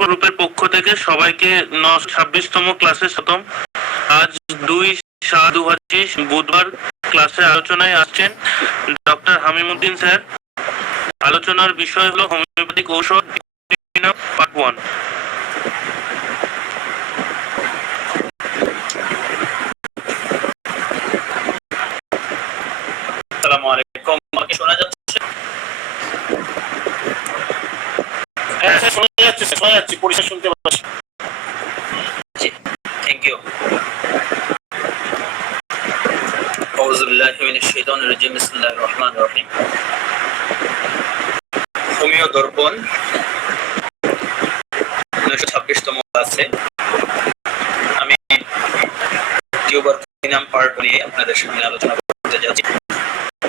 গ্রুপের পক্ষ থেকে সবাইকে 926তম ক্লাসে স্বাগতম। আজ 2/7/2025 বুধবার ক্লাসে আলোচনায় আসছেন ডক্টর হামিমুদ্দিন স্যার। আলোচনার বিষয় হলো হোমিওপ্যাথিক ঔষধ পার্ট 1। আসসালামু আলাইকুম। আমাকে শোনা যাচ্ছে? হ্যাঁ স্যার, শোনা যাচ্ছে, পরিষ্কার শুনতে পাচ্ছি। জি, থ্যাংক ইউ। আউযু বিল্লাহি মিনাশ শাইতানির রাজিম। বিসমিল্লাহির রহমানির রহিম। হোমিও দর্পণ 926তম ক্লাসে আমি টিউবারকুলিনাম পার্ট নিয়ে আপনাদের সামনে আলোচনা করতে যাচ্ছি।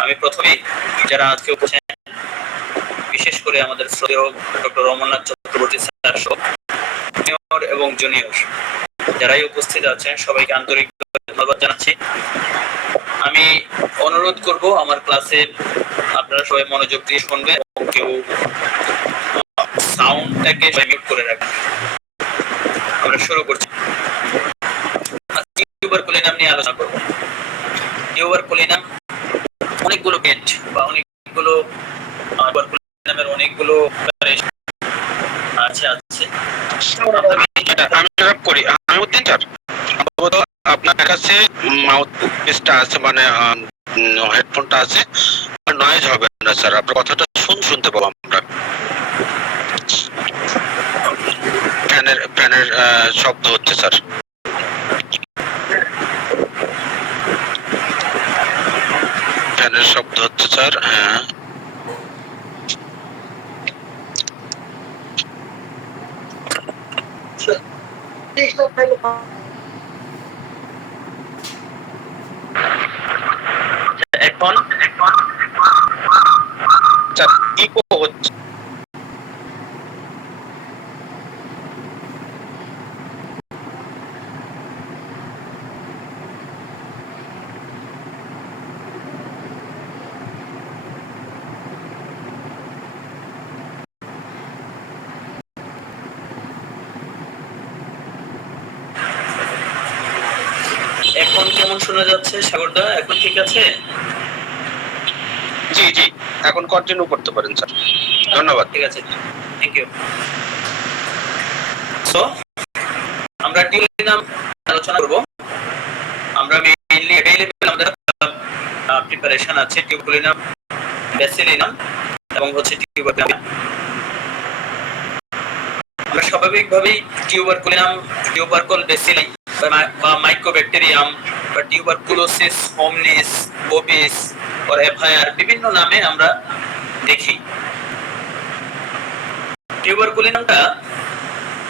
আমি প্রথমেই যারা আজকে উপস্থিত, বিশেষ করে আমাদের শ্রদ্ধেয় ডক্টর রমনাথ চক্রবর্তী স্যার সহ সিনিয়র এবং জুনিয়র যারাই উপস্থিত আছেন সবাইকে আন্তরিক ধন্যবাদ জানাচ্ছি। আমি অনুরোধ করব আমার ক্লাসে আপনারা সবাই মনোযোগ দিয়ে শুনবেন এবং কেউ সাউন্ডটাকে মিউট করে রাখবেন। আমরা শুরু করছি। টিউবারকুলিনাম নিয়ে আলোচনা করব। টিউবারকুলিনাম অনেকগুলো পেন্ট বা অনেকগুলো টিউবারকুলিনামের অনেকগুলো আছে। আমি ড্রপ করি। হামিমুদ্দিন স্যার, আপনার কাছে মাউথ পিসটা আছে, মানে হেডফোনটা আছে, নয়েজ হবে না স্যার। আপনার কথাটা শুনতে পাবো আমরা। ফ্যানের শব্দ হচ্ছে স্যার। ফ্যানের শব্দ হচ্ছে স্যার। হ্যাঁ, এখন স্যার ইকো হচ্ছে। এখন কেমন শোনা যাচ্ছে সাগরদা? এখন ঠিক আছে? জি জি, এখন কন্টিনিউ করতে পারেন স্যার। ধন্যবাদ। ঠিক আছে, থ্যাংক ইউ। সো আমরা টিউবারকুলিনাম আলোচনা করব। আমরা মেইনলি এটাই লেভেল আমাদের প্রিপারেশন আছে, টিউবারকুলিনাম, ব্যাসিলিনাম এবং হচ্ছে টিউবারকুলিনাম। আমরা স্বাভাবিকভাবেই টিউবারকুলিনাম, টিউবারকুল ব্যাসিলি বা মাইকোব্যাকটেরিয়াম বা টিউবারকুলোসিস হোমনিস, ওবিস or এফআইআর বিভিন্ন নামে আমরা দেখি। টিউবারকুলিনামটা,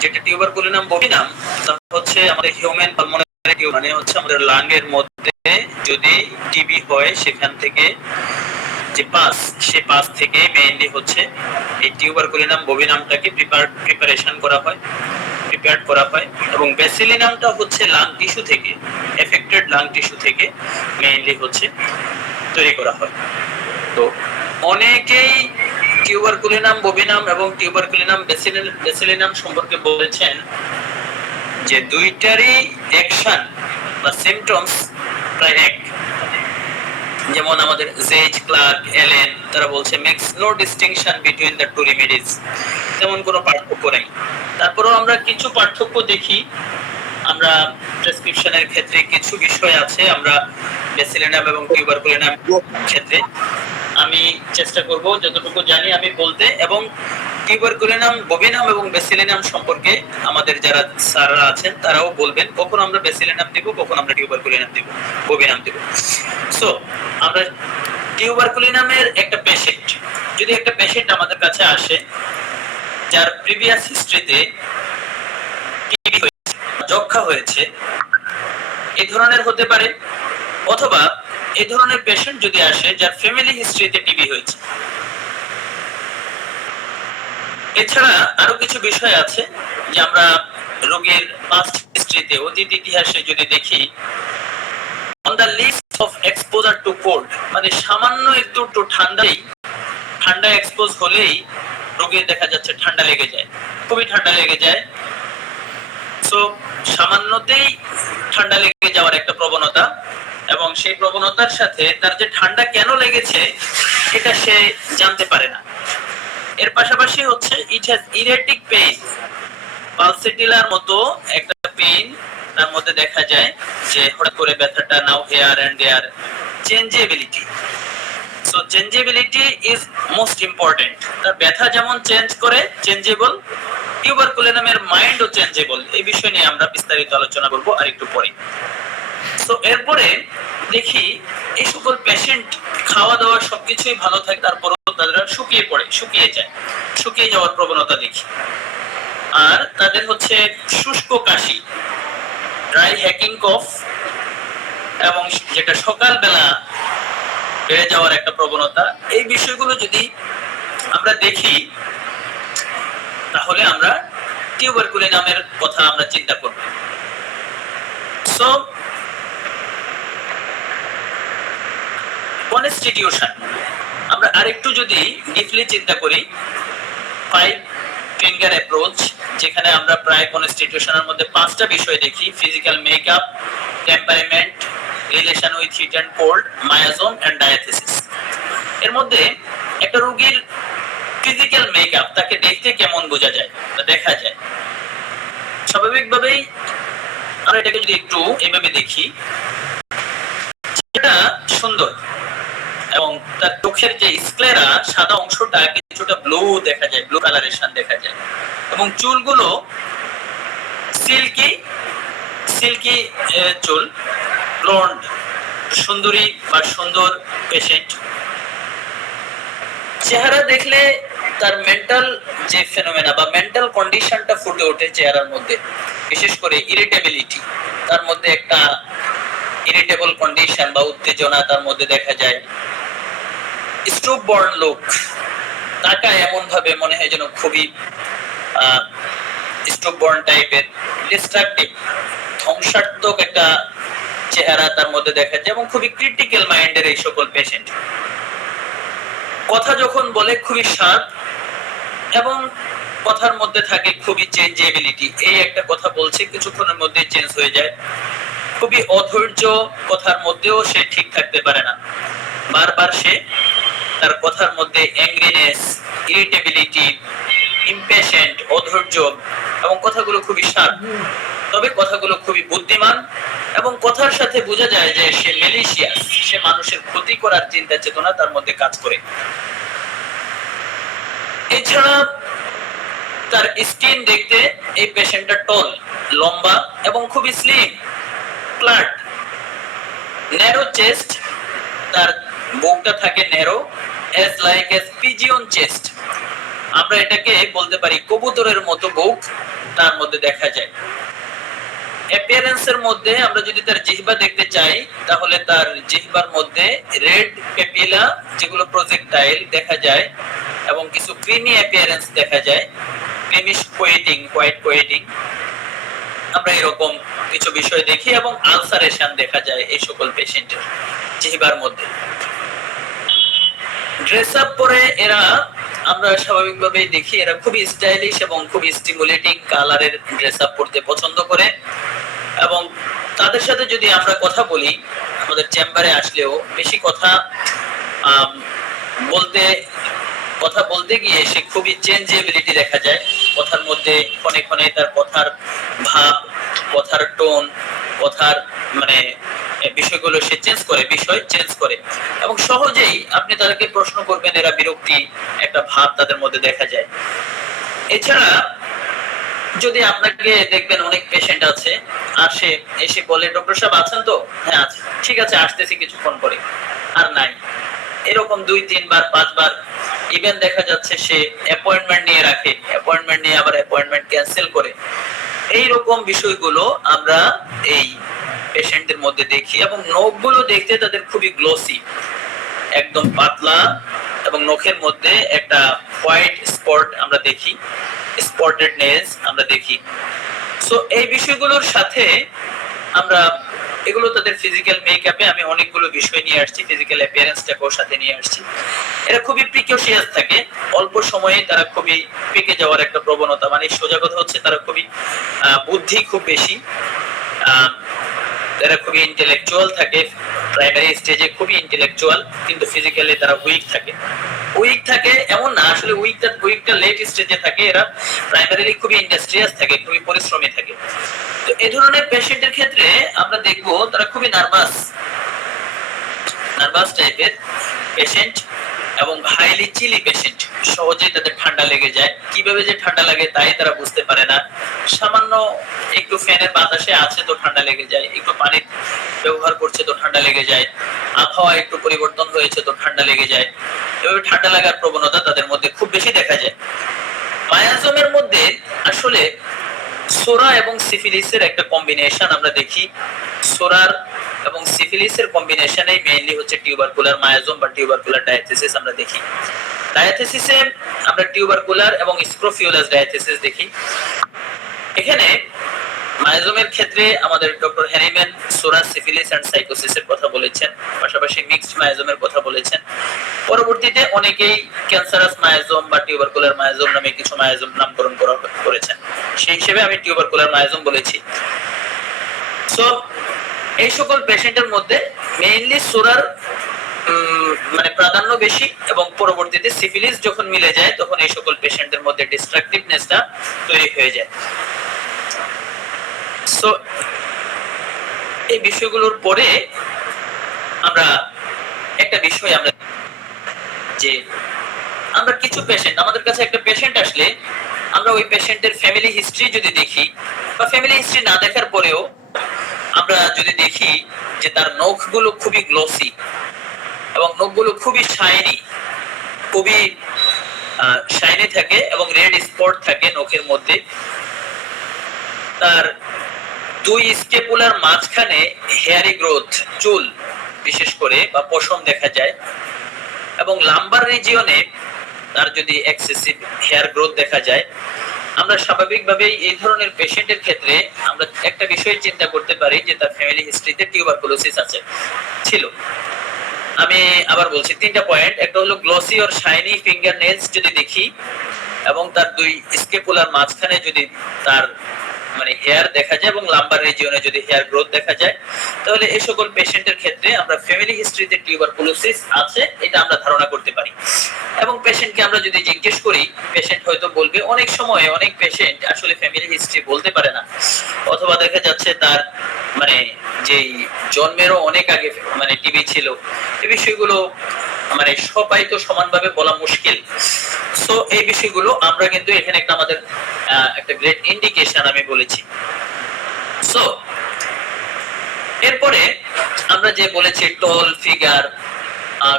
যেটা টিউবারকুলিনাম বভিনাম, তা হচ্ছে আমাদের হিউম্যান পালমোনারি টিউব, মানে হচ্ছে আমাদের লাংয়ের মধ্যে যদি টিবি হয় সেখান থেকে যে পাস, সে পাস থেকে মেইনলি হচ্ছে এই টিউবারকুলিনাম বভিনামটাকে প্রিপারেশন করা হয়, প্রিপেয়ার করা হয়। এবং ব্যাসিলিনামটা হচ্ছে লাং টিস্যু থেকে, এফেক্টেড লাং টিস্যু থেকে মেইনলি হচ্ছে তৈরি করা হয়। তো অনেকেই টিউবারকুলিনাম বভিনাম এবং টিউবারকুলিনাম ব্যাসিলিনাম সম্পর্কে বলেছেন যে দুইটারই অ্যাকশন বা সিম্পটমস প্রায় এক। যেমন আমাদের জেজ, ক্লার্ক, এলেন তারা বলছে makes no distinction between the two remedies, তেমন কোনো পার্থক্য নেই। তারপরেও আমরা কিছু পার্থক্য দেখি। আমরা প্রেসক্রিপশনের ক্ষেত্রে কিছু বিষয় আছে আমরা ব্যাসিলিনাম এবং টিউবারকুলিনাম ক্ষেত্রে আমি চেষ্টা করব যতটুকু জানি আমি বলতে, এবং টিউবারকুলিনাম বভিনাম এবং ব্যাসিলিনাম সম্পর্কে আমাদের যারা স্যাররা আছেন তারাও বলবেন কখন আমরা ব্যাসিলিনাম দিব, কখন আমরা টিউবারকুলিনাম দিব, বভিনাম দিব। সো আমরা টিউবারকুলিনামের একটা পেশেন্ট, যদি একটা পেশেন্ট আমাদের কাছে আসে যার প্রিভিয়াস হিস্ট্রিতে টিবি হয়েছে, যক্ষা হয়েছে, এই ধরনের হতে পারে, অথবা এই ধরনের পেশেন্ট যদি আসে যার ফ্যামিলি হিস্ট্রিতে টিবি হয়েছে। এছাড়া আরো কিছু বিষয় আছে যে আমরা রোগীর পাস্ট হিস্ট্রিতে, অতীত ইতিহাসে যদি দেখি, on the list of exposure to cold, মানে সামান্য একটু ঠান্ডা এক্সপোজ হলেই রোগীর দেখা যাচ্ছে ঠান্ডা লেগে যায়, খুবই ঠান্ডা লেগে যায়। সো সামান্যতেই ঠান্ডা লেগে যাওয়ার একটা প্রবণতা, এবং সেই প্রবণতার সাথে তার যে ঠান্ডা কেন লেগেছে এটা সে জানতে পারে না। এর পাশাপাশি হচ্ছে ইট হ্যাজ ইরেটিক পেইন, পালসেটিলার মতো একটা পেইন তার মধ্যে দেখা যায়, যে হঠাৎ করে ব্যথাটা now here and there changeability. So changeability is most important. তার ব্যথা যেমন চেঞ্জ করে, চেঞ্জেবল, টিউবারকুলিনামের মাইন্ডও চেঞ্জেবল। এই বিষয় নিয়ে আমরা বিস্তারিত আলোচনা করব আর একটু পরে। সো এরপরে দেখি এই সকল পেশেন্ট খাওয়া দাওয়া সবকিছুই ভালো থাকে, তারপরও তারা শুকিয়ে যায়, শুকিয়ে যাওয়ার প্রবণতা দেখি। আর তাদের হচ্ছে শুষ্ক কাশি, ড্রাই হ্যাকিং কফ, এবং যেটা সকালবেলা বেড়ে যাওয়ার একটা প্রবণতা। এই বিষয়গুলো যদি আমরা দেখি তাহলে আমরা টিউবারকুলিনামের কথা আমরা চিন্তা করব। সো কনস্টিটিউশন আমরা আরেকটু যদি ডিপলি চিন্তা করি, 5 ফিঙ্গার অ্যাপ্রোচ, যেখানে আমরা প্রায় কনস্টিটিউশনের মধ্যে 5টা বিষয় দেখি: physical makeup, temperament, relation with heat and cold, miasm and diathesis. এর মধ্যে একটা রোগীর ফিজিক্যাল মেকআপ, তাকে দেখতে কেমন বোঝা যায় বা দেখা যায়। স্বাভাবিকভাবেই আমরা এটাকে যদি একটু এভাবে দেখি, সেটা সুন্দর, এবং তার চোখের যে স্ক্লেরা সাদা অংশটা কিছুটা ব্লু দেখা যায়, ব্লু কালারের শান দেখা যায়, এবং চুলগুলো সিল্কি চুল, ব্লন্ড, সুন্দরী বা সুন্দর পেশেন্ট। চেহারা দেখলে তার মেন্টাল যে ফেনোমেনা বা মেন্টাল কন্ডিশনটা ফুটে ওঠে চেহারার মধ্যে, বিশেষ করে ইরিটেবিলিটি, তার মধ্যে একটা ইরিটেবল কন্ডিশন বা উত্তেজনা তার মধ্যে দেখা যায়। স্টুপবর্ন লুক, তাকায় এমন ভাবে মনে হয় যেন খুবই স্টুপবর্ন টাইপের, ডিস্ট্রাকটিভ, ধ্বংসাত্মক একটা চেহারা তার মধ্যে দেখা যায়, এবং খুবই ক্রিটিক্যাল মাইন্ডের এই সকল পেশেন্ট। কথা যখন বলে খুবই শার্প, এবং কথার মধ্যে থাকে খুবই চেঞ্জেবিলিটি। এই একটা কথা বলছে, কিছুক্ষণের মধ্যে চেঞ্জ হয়ে যায়। খুবই অধৈর্য, কথার মধ্যেও সে ঠিক থাকতে পারে না, বারবার সে তার কথার মধ্যে অ্যাংরিনেস, ইরিটেবিলিটি, ইমপেশেন্ট, অধৈর্য, এবং কথাগুলো খুবই শার্প। তবে কথাগুলো খুবই বুদ্ধিমান, এবং কথার সাথে বোঝা যায় যে সে ম্যালিশিয়াস, সে মানুষের ক্ষতি করার চিন্তা চেতনা তার মধ্যে কাজ করে। এছাড়া তার স্কিন দেখতে এই পেশেন্টটা টল, লম্বা, এবং খুবই স্লিম, ফ্ল্যাট, ন্যারো চেস্ট, তার বুকটা থাকে narrow, as like as pigeon chest, আমরা এটাকে বলতে পারি কবুতরের মতো বুক তার মধ্যে দেখা যায়। অ্যাপিয়ারেন্সের মধ্যে আমরা যদি তার জিহ্বা দেখতে চাই, তাহলে তার জিহ্বার মধ্যে রেড পেপিলা, যেগুলো প্রজেক্টাইল দেখা যায়, এবং কিছু ক্রিমি অ্যাপিয়ারেন্স দেখা যায়, ক্রিমিশ কোয়েটিং, হোয়াইট কোয়েটিং, আমরা এরকম কিছু বিষয় দেখি, এবং আলসারেশন দেখা যায় এই সকল পেশেন্টের জিহ্বার মধ্যে। ড্রেস আপ পরে এরা, আমরা স্বাভাবিকভাবেই দেখি এরা খুবই স্টাইলিশ এবং খুবই স্টিমুলেটিং কালারের ড্রেস আপ পরতে পছন্দ করে, এবং তাদের সাথে যদি আমরা কথা বলি, আমাদের চেম্বারে আসলেও বেশি কথা বলতে গিয়ে সে খুবই চেঞ্জেবিলিটি দেখা যায়। কথার মধ্যে ক্ষণে ক্ষণে তার কথার ভাব, কথার টোন, কথার মানে বিষয়গুলো সে বিষয় চেঞ্জ করে, এবং সহজেই আপনি তাদেরকে প্রশ্ন করবেন, এরা বিরক্তি একটা ভাব তাদের মধ্যে দেখা যায়। এছাড়া যদি আপনাকে দেখবেন অনেক পেশেন্ট আছে, আসে এসে বলে, ডক্টর সাহেব আছেন তো? হ্যাঁ আছে, ঠিক আছে আসতেছি কিছুক্ষণ পরে, আর নাই। এরকম 2-3 বার 5 বার, ইভেন দেখা যাচ্ছে সে অ্যাপয়েন্টমেন্ট নিয়ে রাখে, অ্যাপয়েন্টমেন্ট নিয়ে আবার অ্যাপয়েন্টমেন্ট ক্যান্সেল করে। এই রকম বিষয়গুলো আমরা এই পেশেন্টদের মধ্যে দেখি, এবং নখগুলো দেখতে তাদের খুবই গ্লোসি, একদম পাতলা, এবং নখের মধ্যে একটা হোয়াইট স্পট আমরা দেখি, স্পটেড নেলস আমরা দেখি। সো এই বিষয়গুলোর সাথে আমরা এগুলো তাদের ফিজিক্যাল মেকআপে আমি অনেকগুলো বিষয় নিয়ে আসছি, ফিজিক্যাল অ্যাপিয়ারেন্সটাকেও সাথে নিয়ে আসছি। এরা খুবই প্রিকশিয়াস থাকে, অল্প সময়ে তারা খুবই পেকে যাওয়ার একটা প্রবণতা, মানে সোজা কথা হচ্ছে তারা খুবই বুদ্ধি খুব বেশি, তারা খুবই ইন্টেলেকচুয়াল থাকে, প্রাইমারি স্টেজে খুবই ইন্টেলেকচুয়াল, কিন্তু ফিজিক্যালি তারা উইক থাকে। উইক থাকে এমন না, আসলে উইকটা লেট স্টেজে থাকে। এরা প্রাইমারিলি খুবই ইন্ডাস্ট্রিয়াস থাকে, খুবই পরিশ্রমী থাকে। তো এই ধরনের পেশেন্টের ক্ষেত্রে আমরা দেখবো তারা খুবই নার্ভাস টাইপের পেশেন্ট এবং হাইলি চিলি পেশেন্ট। সহজেই তাদের ঠান্ডা লেগে যায়, কিভাবে যে ঠান্ডা লাগে তাই তারা বুঝতে পারে না। সামান্য একটু ফ্যানের বাতাসে আছে তো ঠান্ডা লেগে যায়, একটু পানি ব্যবহার করছে তো ঠান্ডা লেগে যায়, আবহাওয়া একটু পরিবর্তন হয়েছে তো ঠান্ডা লেগে যায়। এভাবে ঠান্ডা লাগার প্রবণতা তাদের মধ্যে খুব বেশি দেখা যায়। মায়াজমের মধ্যে আসলে সোরা এবং সিফিলিসের একটা কম্বিনেশন আমরা দেখি। সোরার এবং সিফিলিসের কম্বিনেশনেই মেইনলি হচ্ছে টিউবারকুলার মায়াজম বা টিউবারকুলার ডায়াথেসিস আমরা দেখি। ডায়াথেসিসে আমরা টিউবারকুলার এবং স্ক্রোফিউলাস ডায়াথেসিস দেখি। এখানে মায়াজমের ক্ষেত্রে আমাদের ডক্টর হ্যানিম্যান সোরা, সিফিলিস এন্ড সাইকোসিসের কথা বলেছেন, পাশাপাশি মিক্সড মায়াজমের কথা বলেছেন। পরবর্তীতে অনেকেই ক্যান্সারাস মায়াজম বা টিউবারকুলার মায়াজম নামে কিছু মায়াজম নামকরণ করেছেন, সেই হিসেবে আমি টিউবারকুলার মায়াজম বলেছি। সো এই সকল পেশেন্টের মধ্যে মেইনলি সোরার মানে প্রাধান্য বেশি, এবং পরবর্তীতে সিফিলিস যখন মিলে যায় তখন এই সকল পেশেন্টের মধ্যে ডিস্ট্রাকটিভনেসটা তৈরি হয়ে যায়। সো এই বিষয়গুলোর পরে আমরা একটা বিষয় আমরা যে আমরা কিছু পেশেন্ট, আমাদের কাছে একটা পেশেন্ট আসলে আমরা ওই পেশেন্টের ফ্যামিলি হিস্ট্রি যদি দেখি, বা ফ্যামিলি হিস্ট্রি না দেখার পরেও আমরা যদি দেখি যে তার নখগুলো খুবই গ্লসি এবং নখগুলো খুবই খুবই শাইনি থাকে এবং রেড স্পট থাকে নখের মধ্যে, তার দুই স্কেপুলার মাঝখানে হেয়ারি গ্রোথ, চুল বিশেষ করে বা পশম দেখা যায়, এবং লাম্বার রিজিয়নে তার যদি এক্সেসিভ হেয়ার গ্রোথ দেখা যায়, আমরা স্বাভাবিকভাবেই এই ধরনের পেশেন্টের ক্ষেত্রে আমরা একটা বিষয় চিন্তা করতে পারি যে তার ফ্যামিলি হিস্ট্রিতে টিউবারকুলোসিস ছিল। আমি আবার বলছি তিনটা পয়েন্ট। একটা হলো glossy or shiny finger nails যদি দেখি, এবং তার দুই স্কেপুলার মাঝখানে যদি তার মানে হেয়ার দেখা যায় এবং লাম্বার রিজিয়নে যদি হেয়ার গ্রোথ দেখা যায়, তাহলে এই সকল পেশেন্টের ক্ষেত্রে আমরা ফ্যামিলি হিস্ট্রিতে টিউবারকুলোসিস আছে এটা আমরা ধারণা করতে পারি। এবং পেশেন্টকে আমরা যদি জিজ্ঞেস করি, পেশেন্ট হয়তো বলবে, অনেক সময় অনেক পেশেন্ট আসলে ফ্যামিলি হিস্ট্রি বলতে পারে না, অথবা দেখা যাচ্ছে তার মানে যেই জন্মেরও অনেক আগে মানে টিবি ছিল। এই বিষয়গুলো মানে সবাই তো সমানভাবে বলা মুশকিল। সো এই বিষয়গুলো আমরা কিন্তু এখানে একটা আমাদের একটা গ্রেট ইন্ডিকেশন আমি বলেছি। সো এরপরে আমরা যে বলেছি টল ফিগার,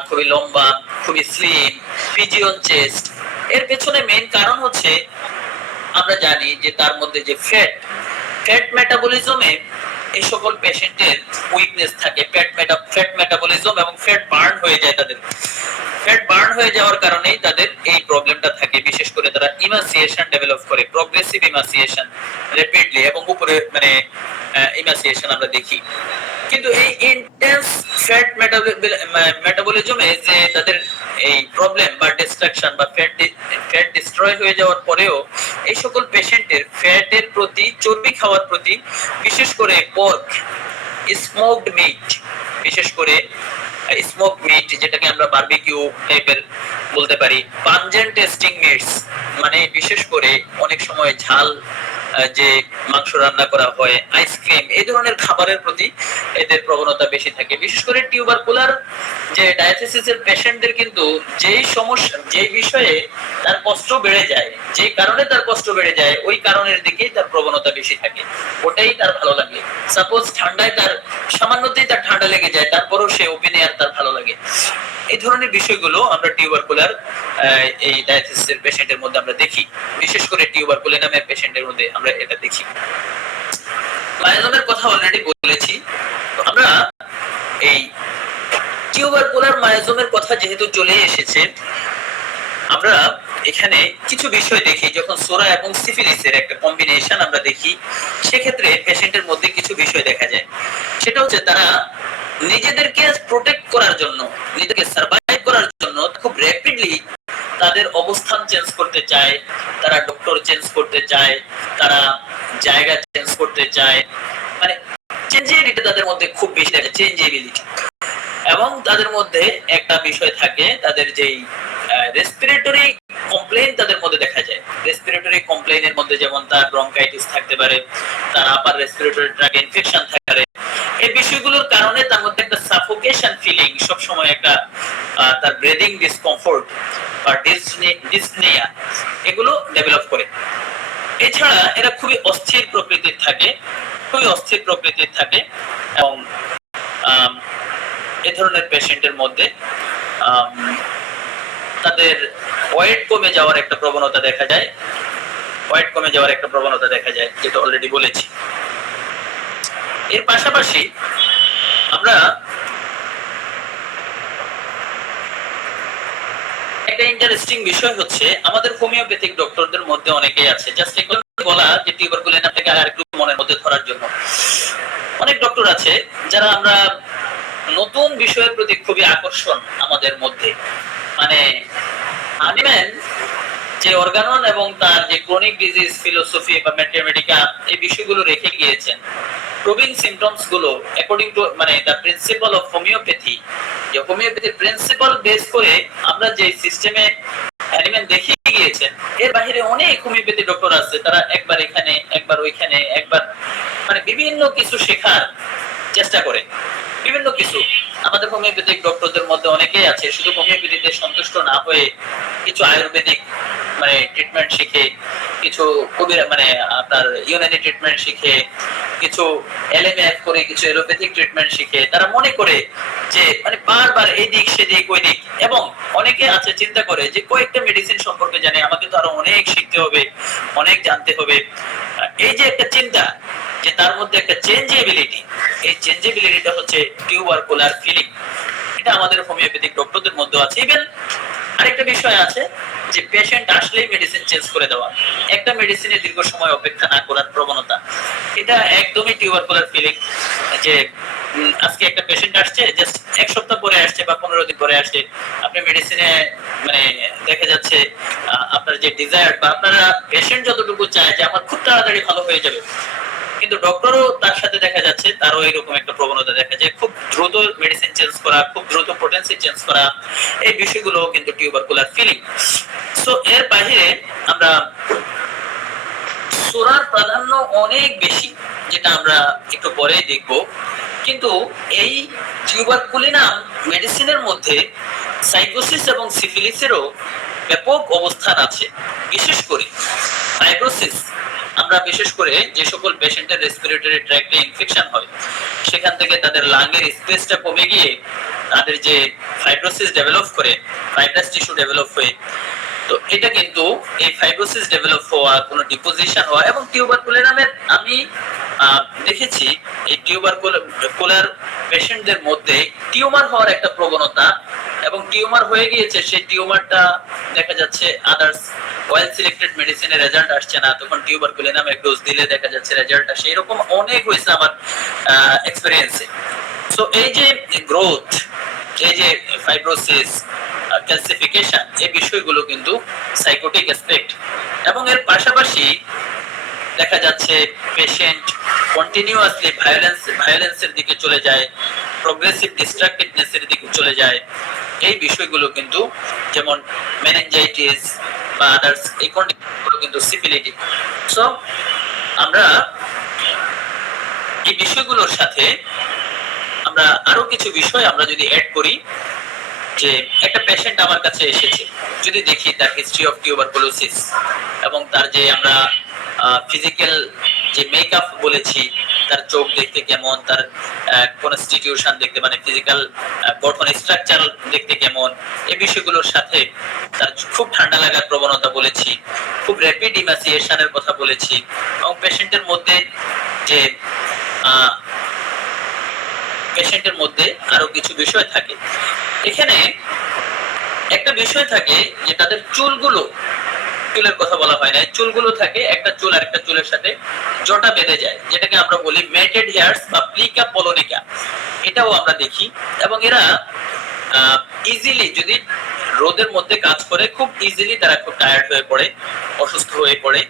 খুবই লম্বা, খুবই স্লিম, পিজিয়ন চেস্ট, এর পেছনে মেইন কারণ হচ্ছে আমরা জানি যে তার মধ্যে যে ফ্যাট মেটাবলিজমে এই সকল পেশেন্টের উইকনেস থাকে। ফ্যাট মেটাবলিজম এবং ফ্যাট বার্ন হয়ে যায় তাদের। ফ্যাট বার্ন হয়ে যাওয়ার কারণেই তাদের এই প্রবলেমটা থাকে। বিশেষ করে তারা ইমাসিয়েশন ডেভেলপ করে, প্রগ্রেসিভ ইমাসিয়েশন র্যাপিডলি, এবং উপরে মানে ইমাসিয়েশন আমরা দেখি। কিন্তু এই ইন্টেন্স ফ্যাট মেটাবলিজমে যে তাদের এই প্রবলেম বা ডিস্ট্রাকশন বা ফ্যাট ডিস্ট্রয় হয়ে যাওয়ার পরেও এই সকল পেশেন্টের ফ্যাটের প্রতি, চর্বি খাওয়ার প্রতি, বিশেষ করে পর্ক, স্মোকড মিট, বিশেষ করে স্মোক মিট যেটাকে আমরা বারবিকিউ টাইপের বলতে পারি, পাঞ্জেন্ট টেস্টিং মিটস মানে বিশেষ করে অনেক সময় ঝাল যে মাংস রান্না করা হয়, আইসক্রিম, এই ধরনের খাবারের প্রতি এদের প্রবণতা বেশি থাকে। বিশেষ করে টিউবারকুলার যে ডায়াথেসিসের পেশেন্টদের কিন্তু যেই সমস্যা, যেই বিষয়ে তার কষ্ট বেড়ে যায়, যে কারণে তার কষ্ট বেড়ে যায়, ওই কারণের দিকেই তার প্রবণতা বেশি থাকে, ওটাই তার ভালো লাগে। সাপোজ ঠান্ডায় তার সামান্যতেই তার ঠান্ডা লেগে যায়, তারপরও সে ওপেন এয়ার তার ভালো লাগে। এই ধরনের বিষয়গুলো আমরা টিউবারকুলার এই ডায়াথেসিসের পেশেন্টের মধ্যে আমরা দেখি, বিশেষ করে টিউবারকুলিনামের পেশেন্টের মধ্যে আমরা এটা দেখি। মায়াজমের কথা অলরেডি বলেছি। আমরা এই টিউবারকুলার মায়াজমের কথা যেহেতু চলে এসেছে, আমরা এখানে কিছু বিষয় দেখি। যখন সোরা এবং সিফিলিসের একটা কম্বিনেশন আমরা দেখি, সেক্ষেত্রে পেশেন্টের মধ্যে কিছু বিষয় দেখা যায়। সেটা হচ্ছে তারা নিজেদেরকে প্রোটেক্ট করার জন্য, নিজেকে সার্ভাইভ করার জন্য খুব র্যাপিডলি তাদের অবস্থান চেঞ্জ করতে চায়, তারা ডক্টর চেঞ্জ করতে চায়, তারা জায়গা চেঞ্জ করতে চায়, মানে চেঞ্জেবিলিটি তাদের মধ্যে খুব বেশি থাকে, চেঞ্জেবিলিটি। এবং তাদের মধ্যে একটা বিষয় থাকে, তাদের যেই রেসপিরেটরি কমপ্লেইন তাদের মধ্যে দেখা যায়। রেসপিরেটরি কমপ্লেইনের মধ্যে যেমন তার ব্রঙ্কাইটিস থাকতে পারে, তার আপার রেসপিরেটরি ট্র্যাক্ট ইনফেকশন থাকতে পারে। এই বিষয়গুলোর কারণে তার মধ্যে একটা সাফোকেশন ফিলিং, সব সময় একটা তার ব্রিদিং ডিসকমফোর্ট বা ডিসনিয়া এগুলো ডেভেলপ করে। এছাড়া এরা খুবই অস্থির প্রকৃতির থাকে, খুবই অস্থির প্রকৃতির থাকে। এবং এই ধরনের পেশেন্টের মধ্যে তাদের ওয়েট কমে যাওয়ার একটা প্রবণতা দেখা যায়, ওয়েট কমে যাওয়ার একটা প্রবণতা দেখা যায়, যেটা অলরেডি বলেছি। এর পাশাপাশি আমরা একটা ইন্টারেস্টিং বিষয় হচ্ছে আমাদের হোমিওপ্যাথিক ডক্টরদের মধ্যে অনেকেই আছে, জাস্ট একটু বলা যে টিউবারকুলিন আপনাকে আর একটু মনের মধ্যে ধরার জন্য, অনেক ডক্টর আছে যারা আমরা নতুন বিষয়ের প্রতি খুবই আকর্ষণ আমাদের মধ্যে, মানে আনিম্যান যে অর্গানন এবং তার যে ক্রনিক ডিজিজ ফিলোসফি বা ম্যাথমেটিকা এই বিষয়গুলো রেখে গিয়েছেন, প্রুভিং সিম্পটমস গুলো অ্যাকর্ডিং টু মানে দ্য প্রিন্সিপাল অফ হোমিওপ্যাথি, যে হোমিওপ্যাথির প্রিন্সিপাল বেস করে আমরা যে সিস্টেমে অ্যানিম্যান দেখিয়ে গিয়েছেন, এর বাইরে অনেক হোমিওপ্যাথি ডক্টর আছে, তারা একবার এখানে একবার ওইখানে একবার মানে বিভিন্ন কিছু শেখার চেষ্টা করে, বিভিন্ন কিছু। আমাদের হোমিওপ্যাথিক ডক্টরদের মধ্যে অনেকেই আছে শুধু হোমিওপ্যাথিতে সন্তুষ্ট না হয়ে কিছু আয়ুর্বেদিক মানে ট্রিটমেন্ট শিখে, কিছু কবিরা মানে আপনার ইউনানি ট্রিটমেন্ট শিখে, কিছু এলএমএফ করে, কিছু এলোপ্যাথিক ট্রিটমেন্ট শিখে তারা মনে করে যে মানে বারবার এই দিক সেদিক ওই দিক। এবং অনেকে আছে চিন্তা করে যে কয়েকটা মেডিসিন সম্পর্কে জানে, আমাকে তো আরো অনেক শিখতে হবে, অনেক জানতে হবে। এই যে একটা চিন্তা যে তার মধ্যে একটা চেঞ্জেবিলিটি, এই চেঞ্জেবিলিটিটা হচ্ছে টিউবারকুলার ফিলিং, এটা আমাদের হোমিওপ্যাথিক ডক্টরদের মধ্যে আছে। ইভেন আরেকটা বিষয় আছে যে পেশেন্ট আসলেই মেডিসিন চেঞ্জ করে দেওয়া, একটা মেডিসিনে দীর্ঘ সময় অপেক্ষা না করার প্রবণতা, এটা একদমই টিউবারকুলার ফিলিং। যে আজকে একটা পেশেন্ট আসছে, জাস্ট এক সপ্তাহ পরে আসছে বা 15 দিন পরে আসছে, আপনি মেডিসিনে মানে দেখা যাচ্ছে আপনার যে ডিজায়ার বা আপনারা পেশেন্ট যতটুকু চায় যে আমার খুব তাড়াতাড়ি ভালো হয়ে যাবে, কিন্তু ডক্টরও তার সাথে দেখা যাচ্ছে তারও এরকম একটা প্রবণতা দেখা যায়, খুব দ্রুত মেডিসিন চেঞ্জ করা, খুব দ্রুত পোটেন্সি চেঞ্জ করা, এই বিষয়গুলো কিন্তু টিউবারকুলার ফিলিং। সো এর বাইরে আমরা সোরার প্রাধান্য অনেক বেশি, যেটা আমরা একটু পরেই দেখব। কিন্তু এই টিউবারকুলিনাম মেডিসিনের মধ্যে সাইকোসিস এবং সিফিলিসেরও ব্যাপক অবস্থান আছে। বিশেষ করে ফাইব্রোসিস, আমরা বিশেষ করে যে সকল পেশেন্টের রেসপিরেটরি ট্র্যাক্টে ইনফেকশন হয়, সেখান থেকে তাদের লাংয়ের স্পেসটা কমে গিয়ে তাদের যে ফাইব্রোসিস ডেভেলপ করে, ফাইব্রাস টিস্যু ডেভেলপ হয়ে, তো এটা কিন্তু এই ফাইব্রোসিস ডেভেলপ হওয়া, কোনো ডিপোজিশন হওয়া, এবং টিউবারকুলিনামের আমি দেখেছি এই টিউবারকুলার পেশেন্টদের মধ্যে টিউমার হওয়ার একটা প্রবণতা, এবং টিউমার হয়ে গিয়েছে, সেই টিউমারটা দেখা যাচ্ছে আদার্স ওয়েল সিলেক্টেড মেডিসিনের রেজাল্ট আসছে না, তখন টিউবারকুলিনাম এক ডোজ দিলে দেখা যাচ্ছে রেজাল্ট আসে। এরকম অনেক হয়েছে আমার এক্সপেরিয়েন্সে। সো এই যে গ্রোথ, এই যে ফাইব্রোসিস, ক্যালসিফিকেশন, এই বিষয়গুলো কিন্তু সাইকোটিক অ্যাসপেক্ট। এবং এর পাশাপাশি দেখা যাচ্ছে পেশেন্ট কন্টিনিউয়াসলি ভায়োলেন্সের দিকে চলে যায়, প্রোগ্রেসিভ ডিস্ট্রাকটিভনেসের দিকে চলে যায়। এই বিষয়গুলো কিন্তু যেমন মেনিনজাইটিস বা আদার্স, এই কন্ডিশনগুলো কিন্তু সিফিলিটিক। সো আমরা এই বিষয়গুলোর সাথে আমরা আরো কিছু বিষয় আমরা যদি অ্যাড করি, যে একটা পেশেন্ট আমার কাছে এসেছে, যদি দেখি তার হিস্ট্রি অফ টিউবারকুলোসিস এবং তার যে আমরা ফিজিক্যাল যে মেকআপ বলেছি, তার চোখ দেখতে কেমন, তার কনস্টিটিউশন দেখতে মানে ফিজিক্যাল গঠন স্ট্রাকচার দেখতে কেমন, এই বিষয়গুলোর সাথে তার খুব ঠান্ডা লাগার প্রবণতা বলেছি, খুব র্যাপিড ইমাসিয়েশনের কথা বলেছি, এবং পেশেন্টের মধ্যে যে পেশেন্টের মধ্যে আরো কিছু বিষয় থাকে। এখানে একটা বিষয় থাকে যে তাদের চুলগুলো চুলের কথা বলা হয় না, চুলগুলো থাকে একটা চুল আর একটা চুলের সাথে জটা বেঁধে যায়, যেটাকে আমরা বলি মেটেড হেয়ারস বা প্লিকা পলোনিকা, এটাও আমরা দেখি। এবং এরা ইজিলি যদি রোদের মধ্যে কাজ করে খুব ইজিলি তারা খুব টায়ার্ড হয়ে পড়ে, অসুস্থ হয়ে পড়ে।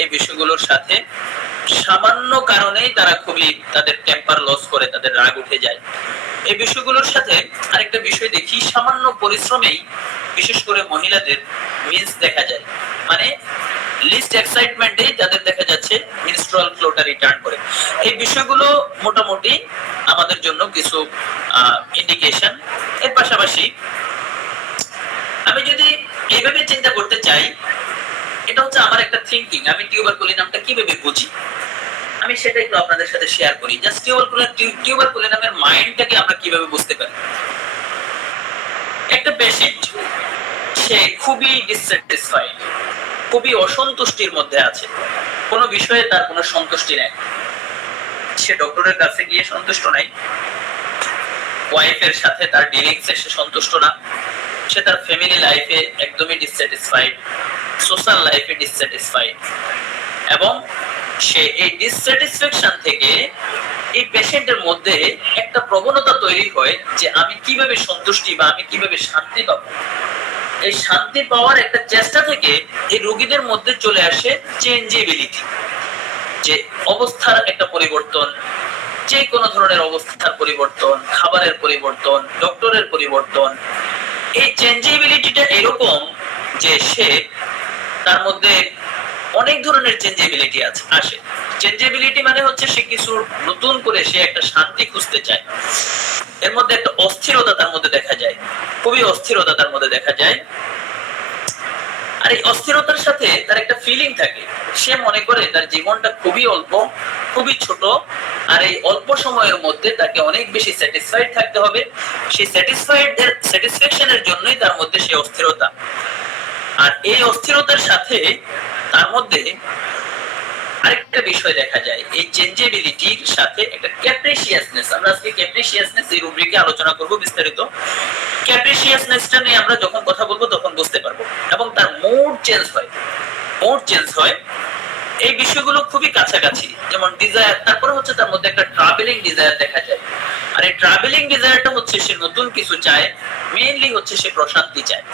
এই বিষয়গুলোর সাথে সামান্য কারণেই তারা খুবই তাদের টেম্পার লস করে, তাদের রাগ উঠে যায়। এই বিষয়গুলোর সাথে আরেকটা বিষয় দেখি, সামান্য পরিশ্রমেই বিশেষ করে মহিলাদের মিন্স দেখা যায়, মানে লিস্ট এক্সাইটমেন্টেই তাদের দেখা যাচ্ছে মিনস্ট্রুয়াল ফ্লোটা রিটার্ন করে। এই বিষয়গুলো মোটামুটি আমাদের জন্য কিছু ইন্ডিকেশন। এর পাশাপাশি আমি যদি এইভাবে চিন্তা করতে চাই, এটা হচ্ছে আমার একটা থিংকিং, আমি টিউবারকুলিনামটা কিভাবে বুঝি আমি সেটা একটু আপনাদের সাথে শেয়ার করি। জাস্ট টিউবারকুলিনামের মাইন্ডটাকে আমরা কিভাবে বুঝতে পারি। একটা পেশেন্ট সে খুবই ডিসস্যাটিসফাইড, খুবই অসন্তুষ্টির মধ্যে আছে, কোনো বিষয়ে তার কোনো সন্তুষ্টি নেই, সে ডক্টরের কাছে গিয়ে সন্তুষ্ট নাই, ওয়াইফের সাথে তার ডিলিংসে সে সন্তুষ্ট না, সে তার ফ্যামিলি লাইফে একদমই ডিসস্যাটিসফাইড, সোশ্যাল লাইফে ডিসস্যাটিসফাইড। এবং সে এই ডিসস্যাটিসফ্যাকশন থেকে এই পেশেন্টের মধ্যে একটা প্রবণতা তৈরি হয় যে আমি কিভাবে সন্তুষ্টি বা আমি কিভাবে শান্তি পাবো। এই শান্তি পাওয়ার একটা চেষ্টা থেকে এই রোগীদের মধ্যে চলে আসে চেঞ্জেবিলিটি, যে অবস্থার একটা পরিবর্তন, যে কোনো ধরনের অবস্থার পরিবর্তন, খাবারের পরিবর্তন, ডক্টরের পরিবর্তন। এই চেঞ্জেবিলিটিটা এরকম যে সে তার মধ্যে অনেক ধরনের চেঞ্জেবিলিটি আসে। চেঞ্জেবিলিটি মানে হচ্ছে সে কিছু নতুন করে সে একটা শান্তি খুঁজতে চায়। এর মধ্যে একটা অস্থিরতা তার মধ্যে দেখা যায়, খুবই অস্থিরতা তার মধ্যে দেখা যায়। আর এই অস্থিরতার সাথে তার একটা ফিলিং থাকে, সে মনে করে তার জীবনটা খুবই অল্প, খুবই ছোট, আর এই অল্প সময়ের মধ্যে তাকে অনেক বেশি স্যাটিসফাইড থাকতে হবে। সেই স্যাটিসফ্যাকশনের জন্যই তার মধ্যে সেই অস্থিরতা। আর এই অস্থিরতার সাথে তার মধ্যে আরেকটা বিষয় দেখা যায়, এই চেঞ্জেবিলিটির সাথে একটা ক্যাপ্রিসিয়াসনেস। আমরা আজকে ক্যাপ্রিসিয়াসনেস এই রুব্রিকে আলোচনা করব বিস্তারিত। ক্যাপ্রিসিয়াসনেসটা নিয়ে আমরা যখন কথা বলবো তখন বুঝতে পারবো। এবং তার মুড চেঞ্জ হয়, মুড চেঞ্জ হয়। এই বিষয়গুলো খুবই কাছাকাছি, যেমন ডিজায়ার। তারপরে হচ্ছে তার মধ্যে একটা ট্রাভেলিং ডিজায়ার দেখা যায়। আর এই ট্রাভেলিং ডিজায়ারটা হচ্ছে সে নতুন কিছু চায়, মেইনলি হচ্ছে সে প্রশান্তি চায়।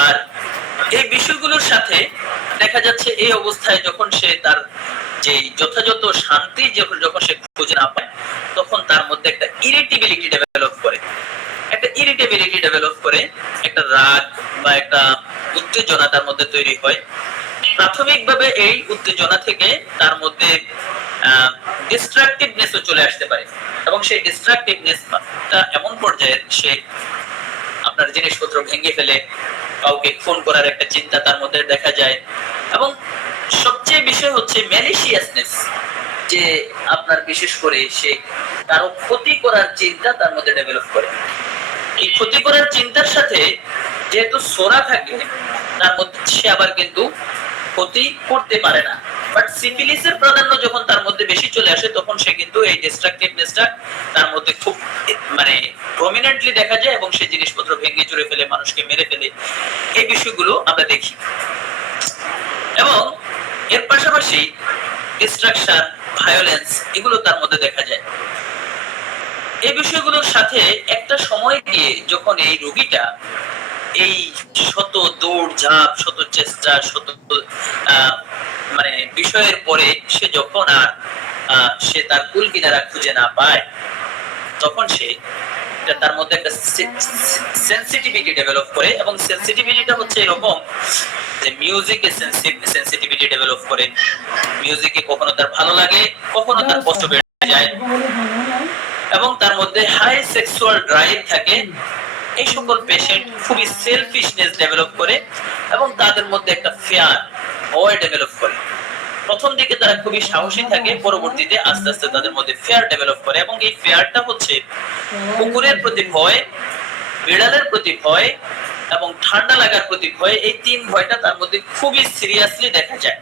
আর এই বিষয়গুলোর সাথে দেখা যাচ্ছে এই অবস্থায় যখন সে তার যে যথাযথ শান্তি যখন সে খুঁজে না পায়, তখন তার মধ্যে একটা ইরিটেবিলিটি ডেভেলপ করে, একটা রাগ বা একটা উত্তেজনা তার মধ্যে তৈরি হয়। প্রাথমিকভাবে এই উত্তেজনা থেকে তার মধ্যে ডিস্ট্রাকটিভনেসও চলে আসতে পারে, এবং সেই ডিস্ট্রাকটিভনেসটা এমন পর্যায়ে সে আপনার জিনিসপত্র ভেঙে ফেলে, কাউকে খুন করার একটা চিন্তা তার মধ্যে দেখা যায়। এবং সবচেয়ে বিষয় হচ্ছে ম্যালিশিয়াসনেস, যে আপনার বিশেষ করে সে কারো ক্ষতি করার চিন্তা তার মধ্যে ডেভেলপ করে। এই ক্ষতি করার চিন্তার সাথে যেহেতু সোরা থাকে, তার মধ্যে সে আবার কিন্তু ক্ষতি করতে পারে না। বাট সিফিলিসের প্রাধান্য যখন তার মধ্যে বেশি চলে আসে, তখন সে কিন্তু এই ডিস্ট্রাকটিভনেসটা তার মধ্যে খুব মানে প্রমিনেন্টলি দেখা যায়, এবং সে জিনিসপত্র ভেঙে চুরে ফেলে, মানুষকে মেরে ফেলে। এই বিষয়গুলো আমরা দেখি। এবং এর পাশাপাশি ডিস্ট্রাকশন, ভায়োলেন্স, এগুলো তার মধ্যে দেখা যায়। এই বিষয়গুলোর সাথে একটা সময় গিয়ে যখন এই রোগীটা এই শত দৌড় ঝাঁপ, শত চেষ্টা, শত মানে বিষয়ের পরে সে যখন আর সে তার কুল কিনারা খুঁজে না পায়, তখন সে তার মধ্যে একটা সেনসিটিভিটি ডেভেলপ করে। এবং সেনসিটিভিটিটা হচ্ছে এরকম যে মিউজিকে সেনসিটিভিটি ডেভেলপ করে। মিউজিকে কখনো তার ভালো লাগে, কখনো তার কষ্ট বেড়ে যায়, এবং তার মধ্যে হাই সেক্সুয়াল ড্রাইভ থাকে। এই সকল পেশেন্ট খুবই সেলফিশনেস ডেভেলপ করে, এবং তাদের মধ্যে একটা ফিয়ার, ভয় ডেভেলপ করে। প্রথম দিকে তারা খুবই সাহসী থাকে, পরবর্তীতে আস্তে আস্তে তাদের মধ্যে ফিয়ার ডেভেলপ করে। এবং এই ফিয়ারটা হচ্ছে কুকুরের প্রতি ভয়, বিড়ালের প্রতি ভয়, এবং ঠান্ডা লাগার প্রতি ভয়। এই তিন ভয়টা তার মধ্যে খুবই সিরিয়াসলি দেখা যায়।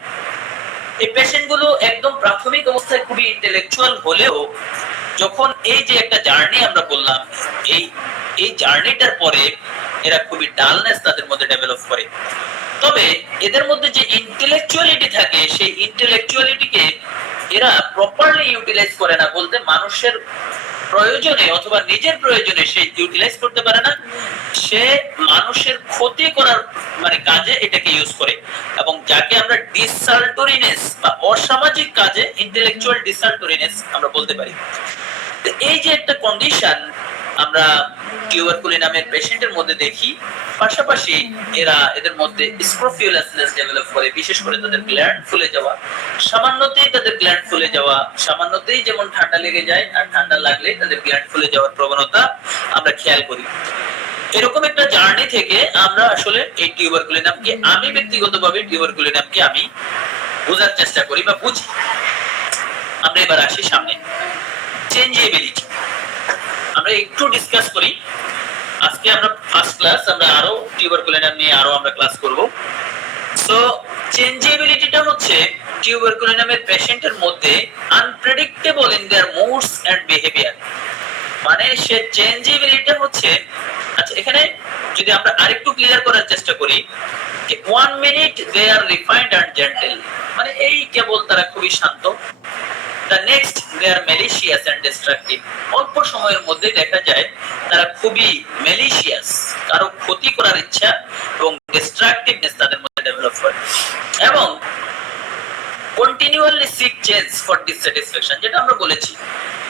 এই পেশেন্টগুলো একদম প্রাথমিক অবস্থায় খুবই ইন্টেলেকচুয়াল হলেও, যখন এই যে একটা জার্নি আমরা বললাম, এই জার্নিটার পরে এরা খুবই ডালনেস তাদের মধ্যে ডেভেলপ করে। তবে এদের মধ্যে যে ইন্টেলেকচুয়ালিটি থাকে সেই ইন্টেলেকচুয়ালিটিকে এরা প্রপারলি ইউটিলাইজ করে না, বলতে মানুষের প্রয়োজনে অথবা নিজের প্রয়োজনে সে ইউটিলাইজ করতে পারে না, সে মানুষের ক্ষতি করার মানে কাজে এটাকে ইউজ করে, এবং যাকে আমরা ডিসাল্টোরিনেস বা অসামাজিক কাজে ইন্টেলেকচুয়াল ডিসাল্টোরিনেস আমরা বলতে পারি। তো এই যে একটা কন্ডিশন আমরা টিউবারকুলি নামের পেশেন্টের মধ্যে দেখি, পাশাপাশি এদের মধ্যে স্ক্রোফিউলাসনেস ডেভেলপ করে, বিশেষ করে তাদের গ্ল্যান্ড ফুলে যাওয়া, সামান্যতেই তাদের গ্ল্যান্ড ফুলে যাওয়া, সামান্যতেই যেমন ঠান্ডা লেগে যায় আর ঠান্ডা লাগলে তাদের গ্ল্যান্ড ফুলে যাওয়ার প্রবণতা আমরা খেয়াল করি। এরকম একটা জার্নি থেকে আমরা আসলে এই টিউবারকুলি নামকে, আমি ব্যক্তিগতভাবে টিউবারকুলি নামকে আমি বোঝার চেষ্টা করি বা বুঝি। আমরা এবার আসি সামনে চেঞ্জেবিলিটি, আমরা একটু ডিসকাস করি। আজকে আমরা ফার্স্ট ক্লাস, আমরা আরো টিউবারকুলি নাম নিয়ে আরো আমরা ক্লাস করব। সো চেঞ্জেবিলিটিটা হচ্ছে টিউবারকুলি নামের পেশেন্টের মধ্যে unpredictable in their moods and behaviour, মানে সে চেঞ্জেবিলিটি হচ্ছে, আচ্ছা এখানে যদি আমরা আরেকটু ক্লিয়ার করার চেষ্টা করি যে 1 minute they are refined and gentle, মানে এই কেবল তারা খুবই শান্ত, the next they are malicious and destructive, অল্প সময়ের মধ্যে দেখা যায় তারা খুবই ম্যালিশিয়াস, কারো ক্ষতি করার ইচ্ছা এবং ডিস্ট্রাকটিভনেস তাদের মধ্যে ডেভেলপ হয়, এবং continually seek change for dissatisfaction, যেটা আমরা বলেছি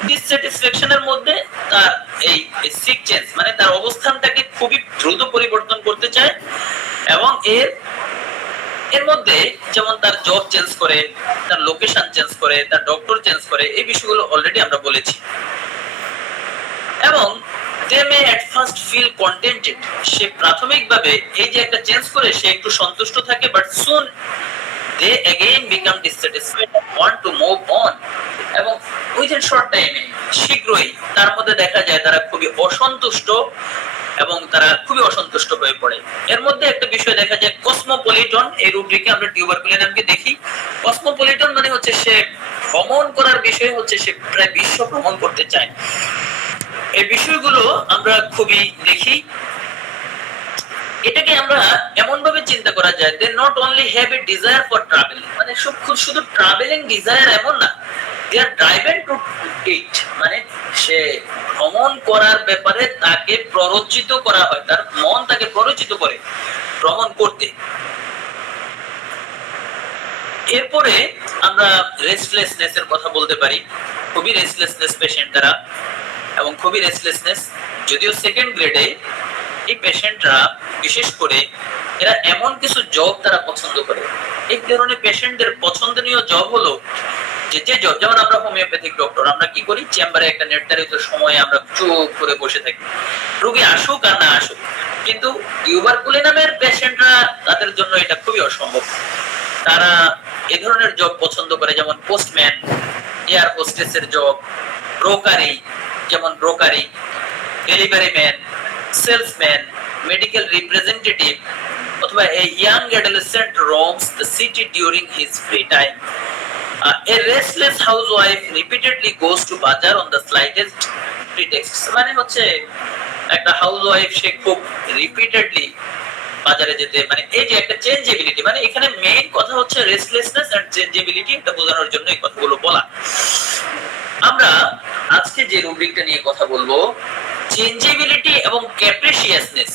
ডিসস্যাটিসফ্যাকশনের মধ্যে তার এই সিক চেঞ্জ মানে তার অবস্থানটাকে খুবই দ্রুত পরিবর্তন করতে চায়, এবং এর মধ্যে যেমন তার জব চেঞ্জ করে, তার লোকেশন চেঞ্জ করে, তার ডক্টর চেঞ্জ করে, এই বিষয়গুলো অলরেডি আমরা বলেছি। এবং they may at first feel contented, সে প্রাথমিকভাবে এই যে একটা চেঞ্জ করে সে একটু সন্তুষ্ট থাকে, but soon they again become dissatisfied and want to move on, এবং within short time শীঘ্রই তার মধ্যে দেখা যায় তারা খুবই অসন্তুষ্ট এবং তারা খুবই অসন্তুষ্ট হয়ে পড়ে। এর মধ্যে একটা বিষয় দেখা যায় কসমোপলিটন, এই রুব্রিকে আমরা টিউবারকুলি নামকে দেখি। কসমোপলিটন মানে হচ্ছে সে ভ্রমণ করার বিষয় হচ্ছে সে প্রায় বিশ্ব ভ্রমণ করতে চায়। এই বিষয়গুলো আমরা খুবই দেখি। এটাকে আমরা এমন ভাবে চিন্তা করা যায় they not only have a desire for travel, মানে শুধু ট্রাভেলিং ডিজায়ার এমন না, দে আর ড্রাইভেন টু ইট, মানে সে ভ্রমণ করার ব্যাপারে তাকে প্ররোচিত করা হয়, তার মন তাকে প্ররোচিত করে ভ্রমণ করতে। এরপরে আমরা রেস্টলেসনেস এর কথা বলতে পারি, খুবই রেস্টলেসনেস পেশেন্ট তারা, এবং খুবই রেস্টলেসনেস, যদিও সেকেন্ড গ্রেডে এই পেশেন্টরা বিশেষ করে এরা এমন কিছু জব তারা পছন্দ করে। এই ধরনের পেশেন্টদের পছন্দনীয় জব হলো যে জব, যেমন আমরা হোমিওপ্যাথিক ডক্টর, আমরা কি করি চেম্বারে একটা নির্ধারিত সময়ে আমরা চুপ করে বসে থাকি, রোগী আসুক আর না আসুক, কিন্তু টিউবারকুলি নামের পেশেন্টরা তাদের জন্য এটা খুবই অসম্ভব। তারা এই ধরনের জব পছন্দ করে, যেমন পোস্টম্যান, এয়ার হোস্টেসের জব, ব্রোকারি, যেমন brokerage, delivery man, salesman, medical representative, অথবা a young adolescent roams the city during his free time. A restless housewife repeatedly goes to bazaar on the slightest pretext, মানে হচ্ছে একটা housewife সে খুব repeatedly বাজারে যেতে, মানে এই যে একটা চেঞ্জেবিলিটি, মানে এখানে মেইন কথা হচ্ছে রেস্টলেসনেস এন্ড চেঞ্জেবিলিটি, এটা বোঝানোর জন্য এই কথাগুলো বলা। আমরা আজকে যে রুব্রিকটা নিয়ে কথা বলবো, চেঞ্জেবিলিটি এবং ক্যাপ্রিসিয়াসনেস,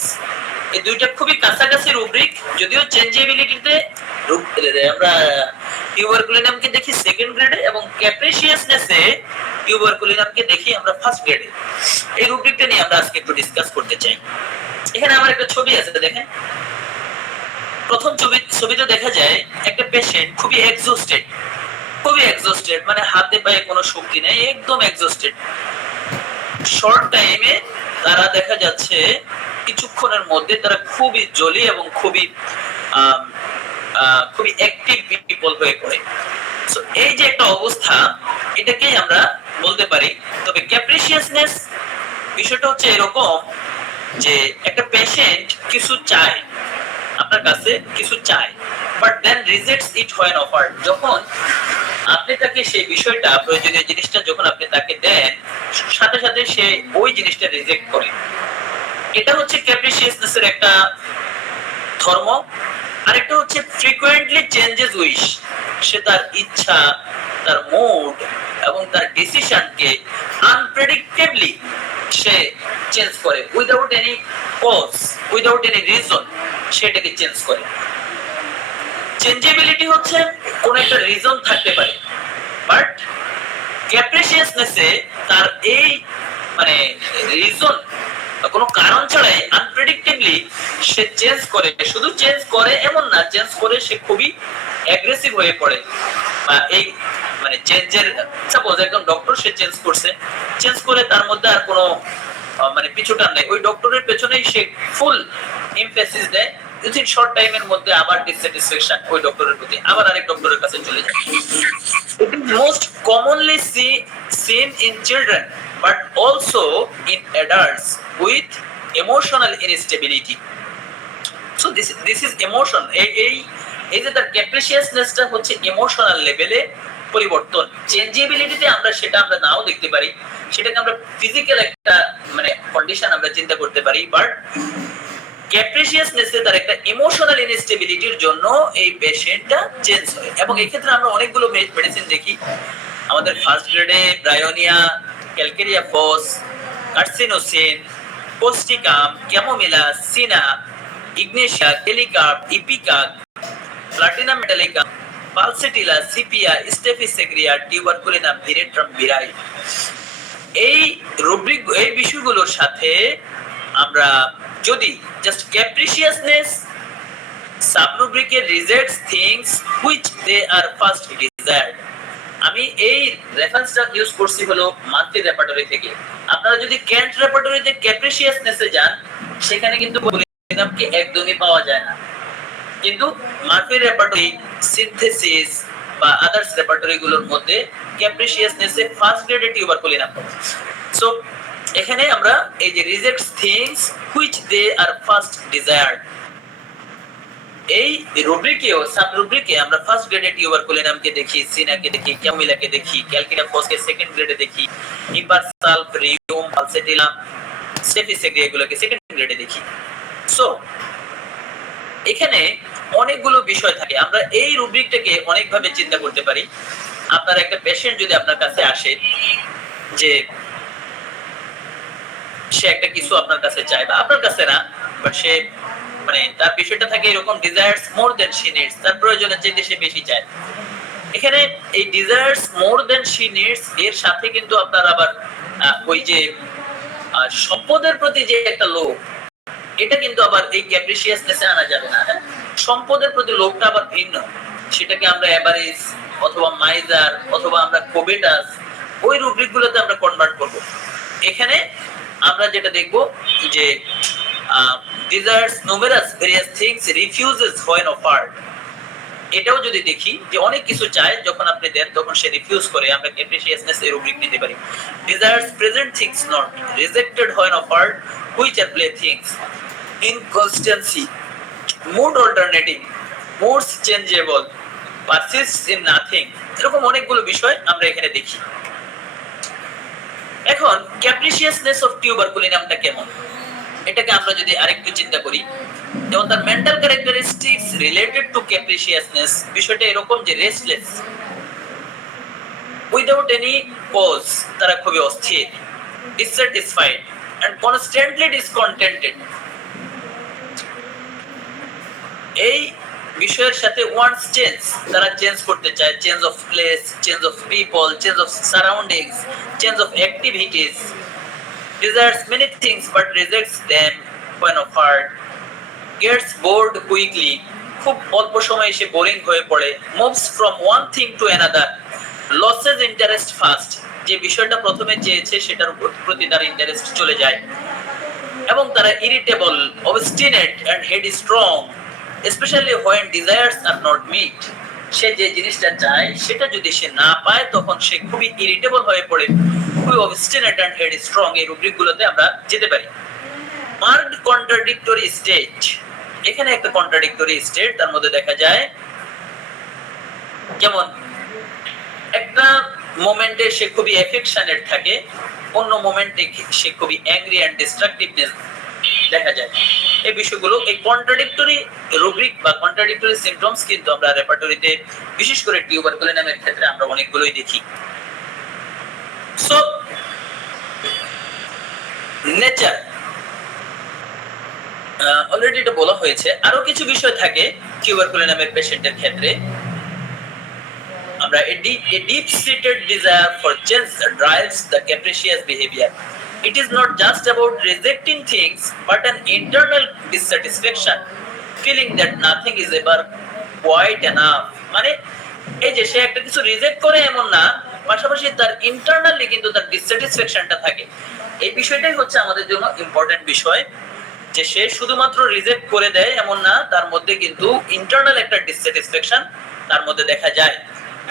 এই দুইটা খুবই কাছাকাছি রুব্রিক, যদিও চেঞ্জেবিলিটিতে আমরা টিউবারকুলি নামকে দেখি সেকেন্ড গ্রেডে এবং ক্যাপ্রিসিয়াসনেসে টিউবারকুলি নামকে দেখি আমরা ফার্স্ট গ্রেডে। এই রুব্রিকটা নিয়ে আমরা আজকে একটু ডিসকাস করতে চাই। এখানে আমার একটা ছবি আছে, দেখেন। প্রথম ছবিতে দেখা যায় একটা পেশেন্ট খুবই এক্সস্টেড, মানে হাতে পায়ে কোনো শক্তি নেই, একদম এক্সস্টেড। শর্ট টাইমে তারা দেখা যাচ্ছে কিছুক্ষণের মধ্যে তারা খুবই জলি এবং খুবই অ্যাক্টিভ পিপল হয়ে পড়ে। সো এই যে একটা অবস্থা, এটাকেই আমরা বলতে পারি। তবে ক্যাপ্রিসিয়াসনেস বিষয়টা হচ্ছে এরকম যে একটা পেশেন্ট কিছু চায়, আপনার কাছে কিছু চায়, but then rejects it when offered, যখন আপনি তাকে সেই বিষয়টা, প্রয়োজনীয় জিনিসটা যখন আপনি তাকে দেন, সাথে সাথে সে ওই জিনিসটা রিজেক্ট করে। এটা হচ্ছে ক্যাপ্রিসিয়াসনেস এর একটা ধর্ম, আরেকটা হচ্ছে ফ্রিকোয়েন্টলি চেঞ্জেস উইশ, সে তার ইচ্ছা, তার মুড এবং তার ডিসিশনকে আনপ্রেডিক্টেবলি সে চেঞ্জ করে without any cause, without any reason সেটাকে চেঞ্জ করে। চেঞ্জেবিলিটি হচ্ছে কোন একটা রিজন থাকতে পারে, বাট ক্যাপ্রিসিয়াসনেসে তার এই মানে রিজন কোনো কারণ ছাড়াই আনপ্রেডিক্টেবলি সে চেঞ্জ করে। শুধু চেঞ্জ করে এমন না, চেঞ্জ করে সে খুবই অ্যাগ্রেসিভ হয়ে পড়ে। বা এই মানে চেঞ্জের, সাপোজ একজন ডক্টর সে চেঞ্জ করছে, চেঞ্জ করে তার মধ্যে আর কোনো মানে পিছুটান নাই, ওই ডক্টরের পেছনেই সে ফুল এমফেসিস দেয়, উইথিন শর্ট টাইমের মধ্যে আবার ডিসস্যাটিসফ্যাকশন ওই ডক্টরের প্রতি, আবার আরেক ডক্টরের কাছে চলে যায়। It is most commonly seen in children but also in adults with emotional instability. So this is emotion. এই যে তার ক্যাপ্রিসিয়াসনেসটা হচ্ছে ইমোশনাল লেভেলে পরিবর্তন। চেঞ্জেবিলিটিতে আমরা নাও দেখতে পারি, সেটাকে আমরা ফিজিক্যাল একটা মানে কন্ডিশন আমরা চিন্তা করতে পারি, বাট ক্যাপ্রিসিয়াসনেসে তার একটা ইমোশনাল ইনস্টেবিলিটির জন্য এই পেশেন্টটা চেঞ্জ হয়। এবং এই ক্ষেত্রে আমরা অনেকগুলো মেডিসিন দেখি আমাদের ফার্স্ট গ্রেডে, bryonia, calcarea phos, carcinosin, causticum, chamomilla, cina, ignatia, kali carb, ipecac, platinum metallicum, pulsatilla, sepia, staphysagria, tuberculinum, veratrum, viride. এই রুব্রিক, এই বিষয়গুলোর সাথে আমরা যদি জাস্ট ক্যাপ্রিসিয়াসনেস সাবরুব্রিকে rejects things which they are first desired, আমি এই রেফারেন্সটা ইউজ করছি হলো মান্থলি রেপার্টরি থেকে। আপনারা যদি ক্যান্ট রেপার্টরিতে ক্যাপ্রিসিয়াসনেসে যান, সেখানে কিন্তু পলিনামকে একদমই পাওয়া যায় না, কিন্তু মার্ফি রেপার্টরি, সিনথেসিস বা আদার্স রেপার্টরি গুলোর মধ্যে ক্যাপ্রিসিয়াসনেসে ফার্স্ট গ্রেডে টিউবারকুলিনাম। সো এখানে আমরা এই যে rejects things which they are first desired, এই রুব্রিকেও সাব রুব্রিকে আমরা ফার্স্ট গ্রেডে টিউবারকুলিনামকে দেখি, সিনাকে দেখি, ক্যামিলাকে দেখি, ক্যালকেরিয়া ফসকে সেকেন্ড গ্রেডে দেখি, ইপারসালফ, রিউম, পালসেটিলাম, স্টেফিসেগ্রিয়া গুলোকে সেকেন্ড গ্রেডে দেখি। সো এখানে অনেকগুলো বিষয় থাকে, আমরা এই রুব্রিকটাকে অনেকভাবে চিন্তা করতে পারি। আপনার একটা পেশেন্ট যদি আপনার কাছে আসে যে সে একটা কিছু আপনার কাছে চায়, বা আপনার কাছে না, বাট সে মানে তার বিষয়টা থাকে এরকম, desires more than she needs, তার প্রয়োজনের চাইতে সে বেশি চায়। এখানে এই desires more than she needs এর সাথে কিন্তু আপনার আবার ওই যে সম্পদের প্রতি যে একটা লোভ, এটা কিন্তু আবার এই ক্যাপ্রিসিয়াসনেসে আনা যাবে না। সম্পদের প্রতি লোভটা আবার ভিন্ন, সেটাকে আমরা এভারেজ অথবা মাইজার অথবা আমরা কোবেটাস ওই রুব্রিকগুলোতে আমরা কনভার্ট করব। এখানে আমরা যেটা দেখব যে desires numerous various things, refuses when offered, এটাও যদি দেখি যে অনেক কিছু চায়, যখন আপনি দেন তখন সে রিফিউজ করে, আমরা ক্যাপ্রিসিয়াসনেস এর রুব্রিক নিতে পারি। desires present things not, rejected when offered, which are play things, inconstancy, mood alternating, moods changeable, persists in nothing, এরকম অনেকগুলো বিষয় আমরা এখানে দেখি। এখন ক্যাপ্রিসিয়াসনেস অফ টিউবারকুলিনামটা কেমন, এটাকে আমরা যদি আরেকটু চিন্তা করি, যেমন তার মেন্টাল ক্যারেক্টারিস্টিক্স রিলেটেড টু ক্যাপ্রিসিয়াসনেস, বিষয়টা এরকম যে রেস্টলেস, উইদাউট এনি কজ তারা খুবই অস্থির, ডিসস্যাটিসফাইড এন্ড কনস্ট্যান্টলি ডিসকন্টেন্টেড। এই বিষয়ের সাথে ওয়ান্স চেঞ্জ, তারা চেঞ্জ করতে চায়, change of place, change of people, change of surroundings, change of activities, desires many things but rejects them when offered, gets bored quickly, খুব অল্প সময়ে সে বোরিং হয়ে পড়ে, moves from one thing to another, loses interest fast, যে বিষয়টা প্রথমে চেয়েছে সেটার প্রতি তার ইন্টারেস্ট চলে যায়, এবং তারা irritable, obstinate and headstrong, especially when desires are not met, সে যে জিনিসটা চায় সেটা যদি সে না পায় তখন সে খুবই ইরিটেবল হয়ে পড়ে, খুবই obstinate and headstrong। এই রুব্রিকগুলোতে আমরা যেতে পারি। মার্কড কন্ট্রাডিক্টরি স্টেট, এখানে একটা কন্ট্রাডিক্টরি স্টেট তার মধ্যে দেখা যায়, যেমন একটা মোমেন্টে সে খুবই অ্যাফেকশনেট থাকে, অন্য মোমেন্টে সে খুবই অ্যাংরি এন্ড ডিস্ট্রাকটিভনেস দেখা যায়। এই বিষয়গুলো, এই কন্ট্রাডিক্টরি রুব্রিক বা কন্ট্রাডিক্টরি সিম্পটমস কিন্তু আমরা রেপার্টরিতে বিশেষ করে টিউবারকুলিনামের ক্ষেত্রে আমরা অনেকগুলোই দেখি। সো নেচার অলরেডি এটা বলা হয়েছে। আরো কিছু বিষয় থাকে টিউবারকুলিনামের পেশেন্টের ক্ষেত্রে। আমরা a deep seated desire for change drives the capricious behavior. It is not just about rejecting things but an internal dissatisfaction, feeling that nothing is ever quite enough. মানে এই যে সে একটা কিছু রিজেক্ট করে এমন না, পাশাপাশি তার ইন্টারনালি কিন্তু তার ডিসস্যাটিসফ্যাকশনটা থাকে। এই বিষয়টাই হচ্ছে আমাদের জন্য ইম্পর্টেন্ট বিষয়, যে সে শুধুমাত্র রিজেক্ট করে দেয় এমন না, তার মধ্যে কিন্তু ইন্টারনাল একটা ডিসস্যাটিসফ্যাকশন তার মধ্যে দেখা যায়।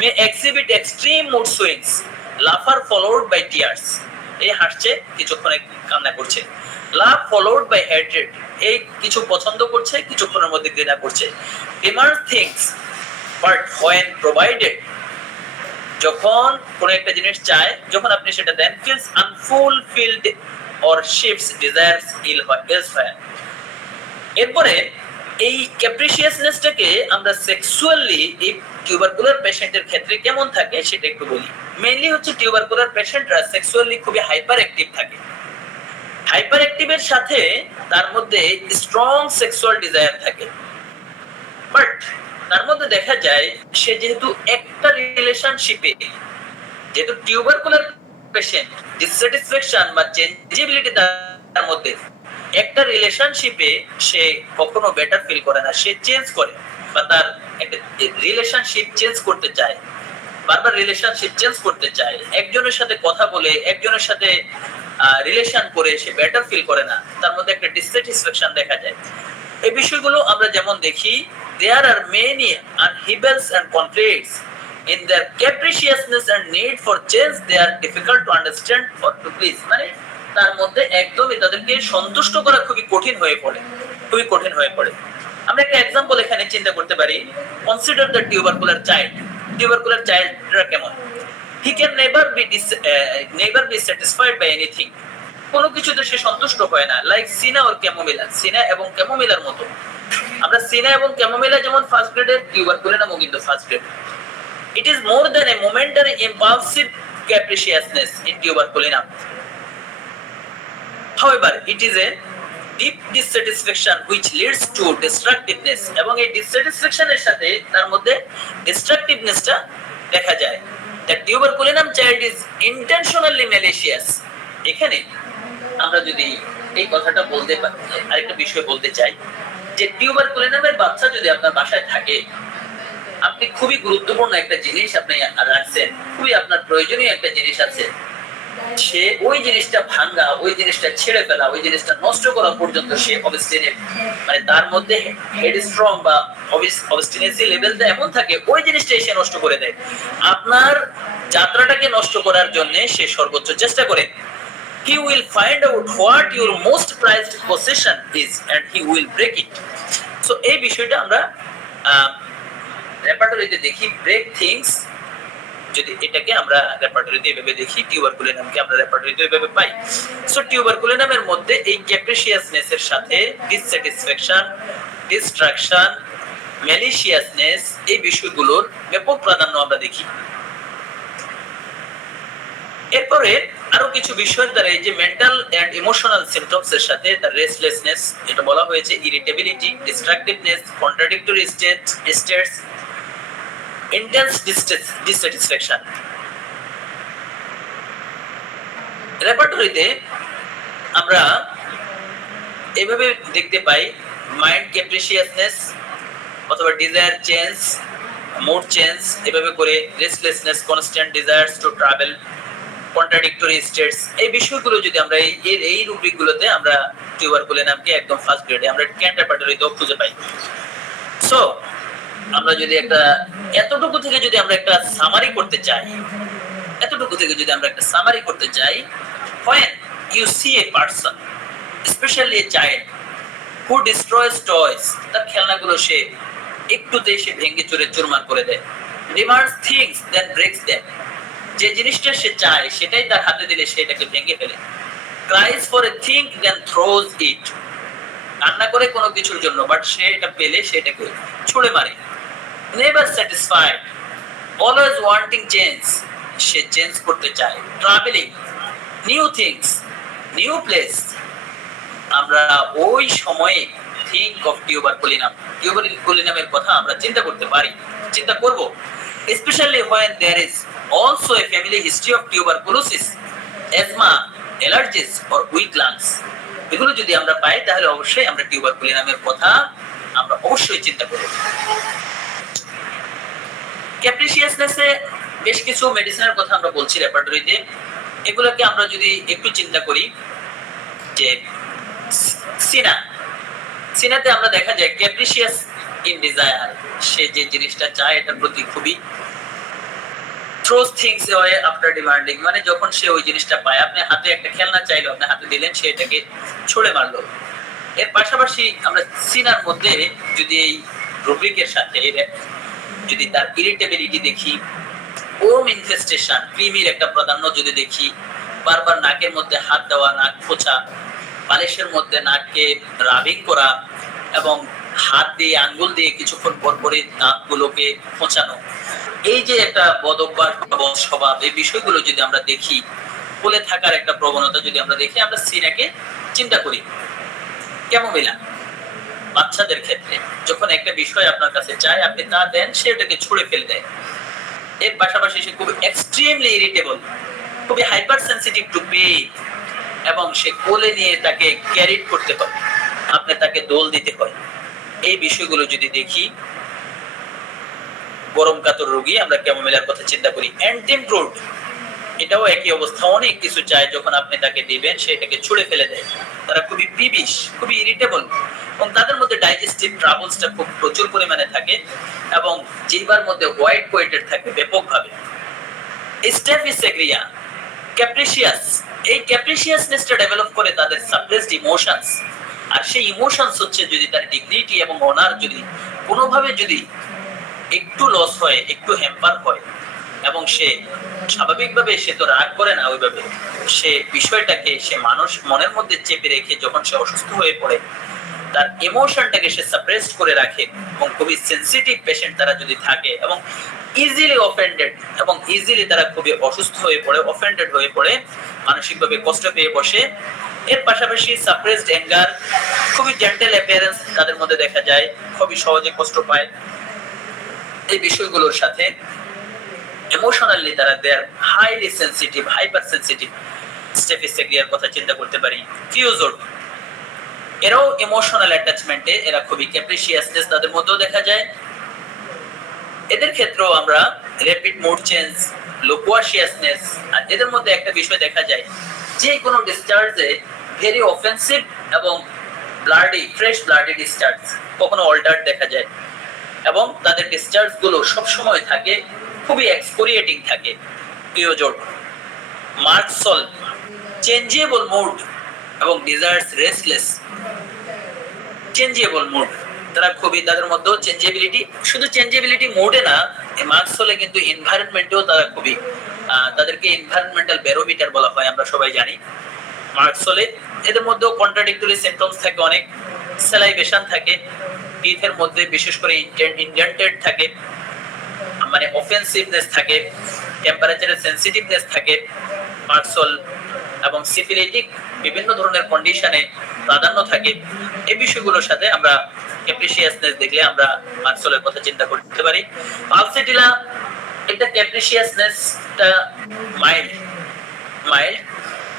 may exhibit extreme mood swings, laughter followed by tears. এই হাসছে, কিছুক্ষণে কান্না করছে। laugh followed by hatred, এই কিছু পছন্দ করছে, কিছুক্ষণের মধ্যে ঘৃণা করছে। demand things but when provided, যখন কোন একটা জিনিস চায়, যখন আপনি সেটা দেন, feels unfulfilled or shifts desires elsewhere. এরপরে এই ক্যাপ্রিশিয়াসনেসটাকে আমরা সেক্সুয়ালি এই টিউবারকুলার পেশেন্টের ক্ষেত্রে কেমন থাকে সেটা একটু বলি। মেইনলি হচ্ছে টিউবারকুলার পেশেন্টরা সেক্সুয়ালি খুবই হাইপার অ্যাক্টিভ থাকে। হাইপার অ্যাক্টিভের সাথে তার মধ্যে স্ট্রং সেক্সুয়াল ডিজায়ার থাকে, বাট তার মধ্যে দেখা যায় সে যেহেতু একটা রিলেশনশিপে, যেহেতু টিউবারকুলার পেশেন্ট ডিসস্যাটিসফ্যাকশন বা চেঞ্জেবিলিটি তার মধ্যে, একটা রিলেশনশিপে সে কখনো বেটার ফিল করে না, সে চেঞ্জ করে বা তার একটা রিলেশনশিপ চেঞ্জ করতে চায়, বারবার রিলেশনশিপ চেঞ্জ করতে চায়। একজনের সাথে কথা বলে, একজনের সাথে রিলেশন করে সে বেটার ফিল করে না, তার মধ্যে একটা ডিসস্যাটিসফ্যাকশন দেখা যায়। এই বিষয়গুলো আমরা যেমন দেখি, there are many upheavals and conflicts in their capriciousness and need for change. They are difficult to understand or to please. মানে তার মধ্যে একদমই তাদেরকে সন্তুষ্ট করা খুবই কঠিন হয়ে পড়ে, খুবই কঠিন হয়ে পড়ে। আমরা একটা এক্সাম্পল এখানে চিন্তা করতে পারি। Consider the tubercular child. Tubercular চাইল্ডরা কেমন? He can never be satisfied by anything. কোনো কিছুতে সে সন্তুষ্ট হয় না। Like cina or chamomilla, cina এবং ক্যামোমিলার মতো। আমরা সিনা এবং ক্যামোমিলা যেমন ফার্স্ট গ্রেডের, টিউবারকুলিনামও কিন্তু first grade. It is more than a momentary impulsive capriciousness in tuberculinum. However, it is a deep dissatisfaction which leads to destructiveness, এবং এই dissatisfaction এর সাথে তার মধ্যে destructiveness-টা দেখা যায়। The tuberculinum child is intentionally malicious. এখানে আমরা যদি এই কথাটা বলতে পারি, আরেকটা বিষয় বলতে চাই, যে টিউবারকুলিনামের বাচ্চা যদি আপনার বাসায় থাকে, আপনি খুবই গুরুত্বপূর্ণ একটা জিনিস আপনি রাখছেন, খুবই আপনার প্রয়োজনীয় একটা জিনিস আছে, সে ওই জিনিসটা ভাঙা, ওই জিনিসটা ছেড়ে ফেলা, ওই জিনিসটা নষ্ট করা পর্যন্ত সে অবস্টিনেট, মানে তার মধ্যে হেড স্ট্রং বা অবস্টিনেসি লেভেলটা এমন থাকে, ওই জিনিসটা সে নষ্ট করে দেয়। আপনার যাত্রাটাকে নষ্ট করার জন্য সে সর্বোচ্চ চেষ্টা করে। He will find out what your most prized possession is and he will break it. So এই বিষয়টা আমরা রেপার্টরিতে দেখি, ব্রেক থিংস। যদি এটাকে আমরা রেপার্টরিতে এভাবে দেখি, টিউবারকুলিনামকে আমরা রেপার্টরিতে এভাবে পাই। সো টিউবারকুলিনামের মধ্যে এই ক্যাপ্রিশিয়াসনেস এর সাথে ডিসস্যাটিসফ্যাকশন, ডিস্ট্রাকশন, ম্যালিশিয়াসনেস, এই বিষয়গুলোর ব্যাপক প্রাধান্য আমরা দেখি। এরপরে আরো কিছু বিষয়ের দ্বারা এই যে মেন্টাল এন্ড ইমোশনাল সিম্পটমস এর সাথে তার রেস্টলেসনেস, এটা বলা হয়েছে, irritability, destructiveness, contradictory states, intense dissatisfaction. রেপার্টরিতে আমরা এভাবে দেখতে পাই মাইন্ড ক্যাপ্রিশিয়াসনেস অথবা ডিজায়ার চেঞ্জ, মুড চেঞ্জ, এভাবে করে restlessness, constant desires to travel, contradictory states. এই বিষয়গুলো যদি আমরা এই রুব্রিকগুলোতে আমরা টিউবারকুলিনামকে একদম ফার্স্ট গ্রেডে আমরা ক্যান্ট রেপার্টরিতেও খুঁজে পাই। সো আমরা যদি একটা এতটুকু থেকে যদি আমরা একটা সামারি করতে চাই, when you see a person, especially a child who destroys toys, তার খেলনাগুলো সে একটুতেই সে ভেঙে চুরে চুরমার করে দেয়, demands things then breaks them, যে জিনিসটা সে চায় সেটাই তার হাতে দিলে সেটাকে ভেঙে ফেলে, cries for a thing then throws it, কান্না করে কোনো কিছুর জন্য, বাট সে এটা পেলে সেটাকে ছুড়ে মারে। Never satisfied, always wanting change, সে চেঞ্জ করতে চায়। Travelling, new things, new place. আমরা ওই সময়ে থিঙ্ক অফ টিউবারকুলিনাম, টিউবারকুলিনামের কথা আমরা চিন্তা করতে পারি, চিন্তা করব, specially when there is also a family history of tuberculosis, asthma, allergies or weak lungs। এগুলো যদি আমরা পাই তাহলে অবশ্যই আমরা টিউবারকুলিনামের কথা আমরা অবশ্যই চিন্তা করব। ক্যাপ্রিসিয়াসনেসে বেশ কিছু মেডিসিনের কথা আমরা বলছি রেপার্টরিতে। এগুলোকে আমরা যদি একটু চিন্তা করি, যে সিনাতে আমরা দেখা যায় ক্যাপ্রিসিয়াস ইন ডিজায়ার, সে যে জিনিসটা চায় এটার প্রতি খুবই throes things away after demanding, মানে যখন সে ওই জিনিসটা পায়, আপনি হাতে একটা খেলনা চাইলো, আপনি হাতে দিলেন, সে এটাকে ছুড়ে মারলো। এর পাশাপাশি আমরা সিনার মধ্যে যদি এই রুব্রিকের সাথে যদি তার ইরিটেবিলিটি দেখি, ওম ইনফেস্টেশন, ক্রিমির একটা প্রাধান্য যদি দেখি, বারবার নাকের মধ্যে হাত দেওয়া, নাক খোঁচা, বালিশের মধ্যে নাককে রাবিং করা এবং হাত দিয়ে আঙ্গুল দিয়ে কিছুক্ষণ পর পরে দাঁতগুলোকে খোঁচানো, এই যে একটা বদ অভ্যাস বা বদ স্বভাব, এই বিষয়গুলো যদি আমরা দেখি, ফুলে থাকার একটা প্রবণতা যদি আমরা দেখি, আমরা সিনাকে চিন্তা করি। ক্যামোমিলা, বাচ্চাদের ক্ষেত্রে যখন একটা বিষয় আপনার কাছে চায়, আপনি তা দেন, সে ওটাকে ছুঁড়ে ফেলে দেয়। এর পাশাপাশি সে খুব এক্সট্রিমলি ইরিটেবল, খুবই হাইপার সেনসিটিভ টু পেইন, এবং সে কোলে নিয়ে তাকে ক্যারিড করতে হয়, আপনি তাকে দোল দিতে হয়। এই বিষয়গুলো যদি দেখি, গরম কাতর রোগী আমরা ক্যামোমিলার কথা চিন্তা করি। অ্যান্টিমব্রুড, এটাও একই অবস্থা, অনেক কিছু চায়, যখন আপনি তাকে দিবেন সেটাকে ছুঁড়ে ফেলে দেয়। তারা খুবই পিবিশ, খুবই ইরিটেবল, এবং তাদের মধ্যে ডাইজেস্টিভ ট্রাবলসটা খুব প্রচুর পরিমাণে থাকে, এবং জিহ্বার মধ্যে হোয়াইট কোয়েটেড থাকে ব্যাপকভাবে। স্টেফিসেগ্রিয়া, ক্যাপ্রিসিয়াস, এই ক্যাপ্রিসিয়াসনেসটা ডেভেলপ করে তাদের সাপ্রেসড ইমোশনস, আর সেই ইমোশনস হচ্ছে যদি তার ডিগনিটি এবং অনার যদি কোনোভাবে যদি একটু লস হয়, একটু হ্যাম্পার হয়, এবং সে স্বাভাবিকভাবে সে তো রাগ করে না ওইভাবে, সে বিষয়টাকে সে মানুষ মনের মধ্যে চেপে রেখে যখন সে অসুস্থ হয়ে পড়ে, তার ইমোশনটাকে সে সাপ্রেস করে রাখে, এবং খুবই সেনসিটিভ পেশেন্ট তারা যদি থাকে, এবং ইজিলি অফেন্ডেড, এবং ইজিলি তারা খুবই অসুস্থ হয়ে পড়ে, অফেন্ডেড হয়ে পড়ে, মানসিকভাবে কষ্ট পেয়ে বসে। এর পাশাপাশি সাপ্রেসড অ্যাঙ্গার, খুবই জেন্টেল অ্যাপিয়ারেন্স তাদের মধ্যে দেখা যায়, খুবই সহজে কষ্ট পায়। এই বিষয়গুলোর সাথে ইমোশনালি তারা they are highly sensitive, hyper sensitive. স্টেফিসেগ্রিয়ার কথা চিন্তা করতে পারি। কিউজোড, এরাও ইমোশনাল অ্যাটাচমেন্টে এরা খুবই ক্যাপ্রিসিয়াসনেস তাদের মধ্যেও দেখা যায়। এদের ক্ষেত্রেও আমরা র্যাপিড মুড চেঞ্জ, লোকুয়াশিয়াসনেস, আর এদের মধ্যে একটা বিষয় দেখা যায়, যে কোনো ডিসচার্জে ভেরি অফেন্সিভ এবং ব্লাডি, ফ্রেশ ব্লাডি ডিসচার্জ, কখনো অল্টার্ড দেখা যায়, এবং তাদের ডিসচার্জ গুলো সবসময় থাকে খুবই এক্সপোরিয়েটিং থাকে। পিওজোড, মার্কসল, চেঞ্জেবল মুড এবং ডিজায়ার্স রেস্টলেস। চেঞ্জেবল মুড, তারা খুবই, তাদের মধ্যেও চেঞ্জেবিলিটি, শুধু চেঞ্জেবিলিটি মুডে না, মার্কসলে কিন্তু এনভায়রনমেন্টেও তারা খুবই, তাদেরকে এনভায়রনমেন্টাল ব্যারোমিটার বলা হয়, আমরা সবাই জানি। মার্কসলে এদের মধ্যেও কন্ট্রাডিক্টরি সিম্পটমস থাকে, অনেক স্যালাইভেশন থাকে, টিথের মধ্যে বিশেষ করে ইনডেন্টেড থাকে, মানে অফেন্সিভনেস থাকে, টেম্পারেচারের সেনসিটিভনেস থাকে মার্কসল, এবং সিফিলিটিক বিভিন্ন ধরনের কন্ডিশনে প্রাধান্য থাকে। এই বিষয়গুলোর সাথে আমরা ক্যাপ্রিসিয়াসনেস দেখলে আমরা মার্কসলের কথা চিন্তা করতে পারি। পালসিটিলা, এটা ক্যাপ্রিসিয়াসনেসটা মাইল্ড,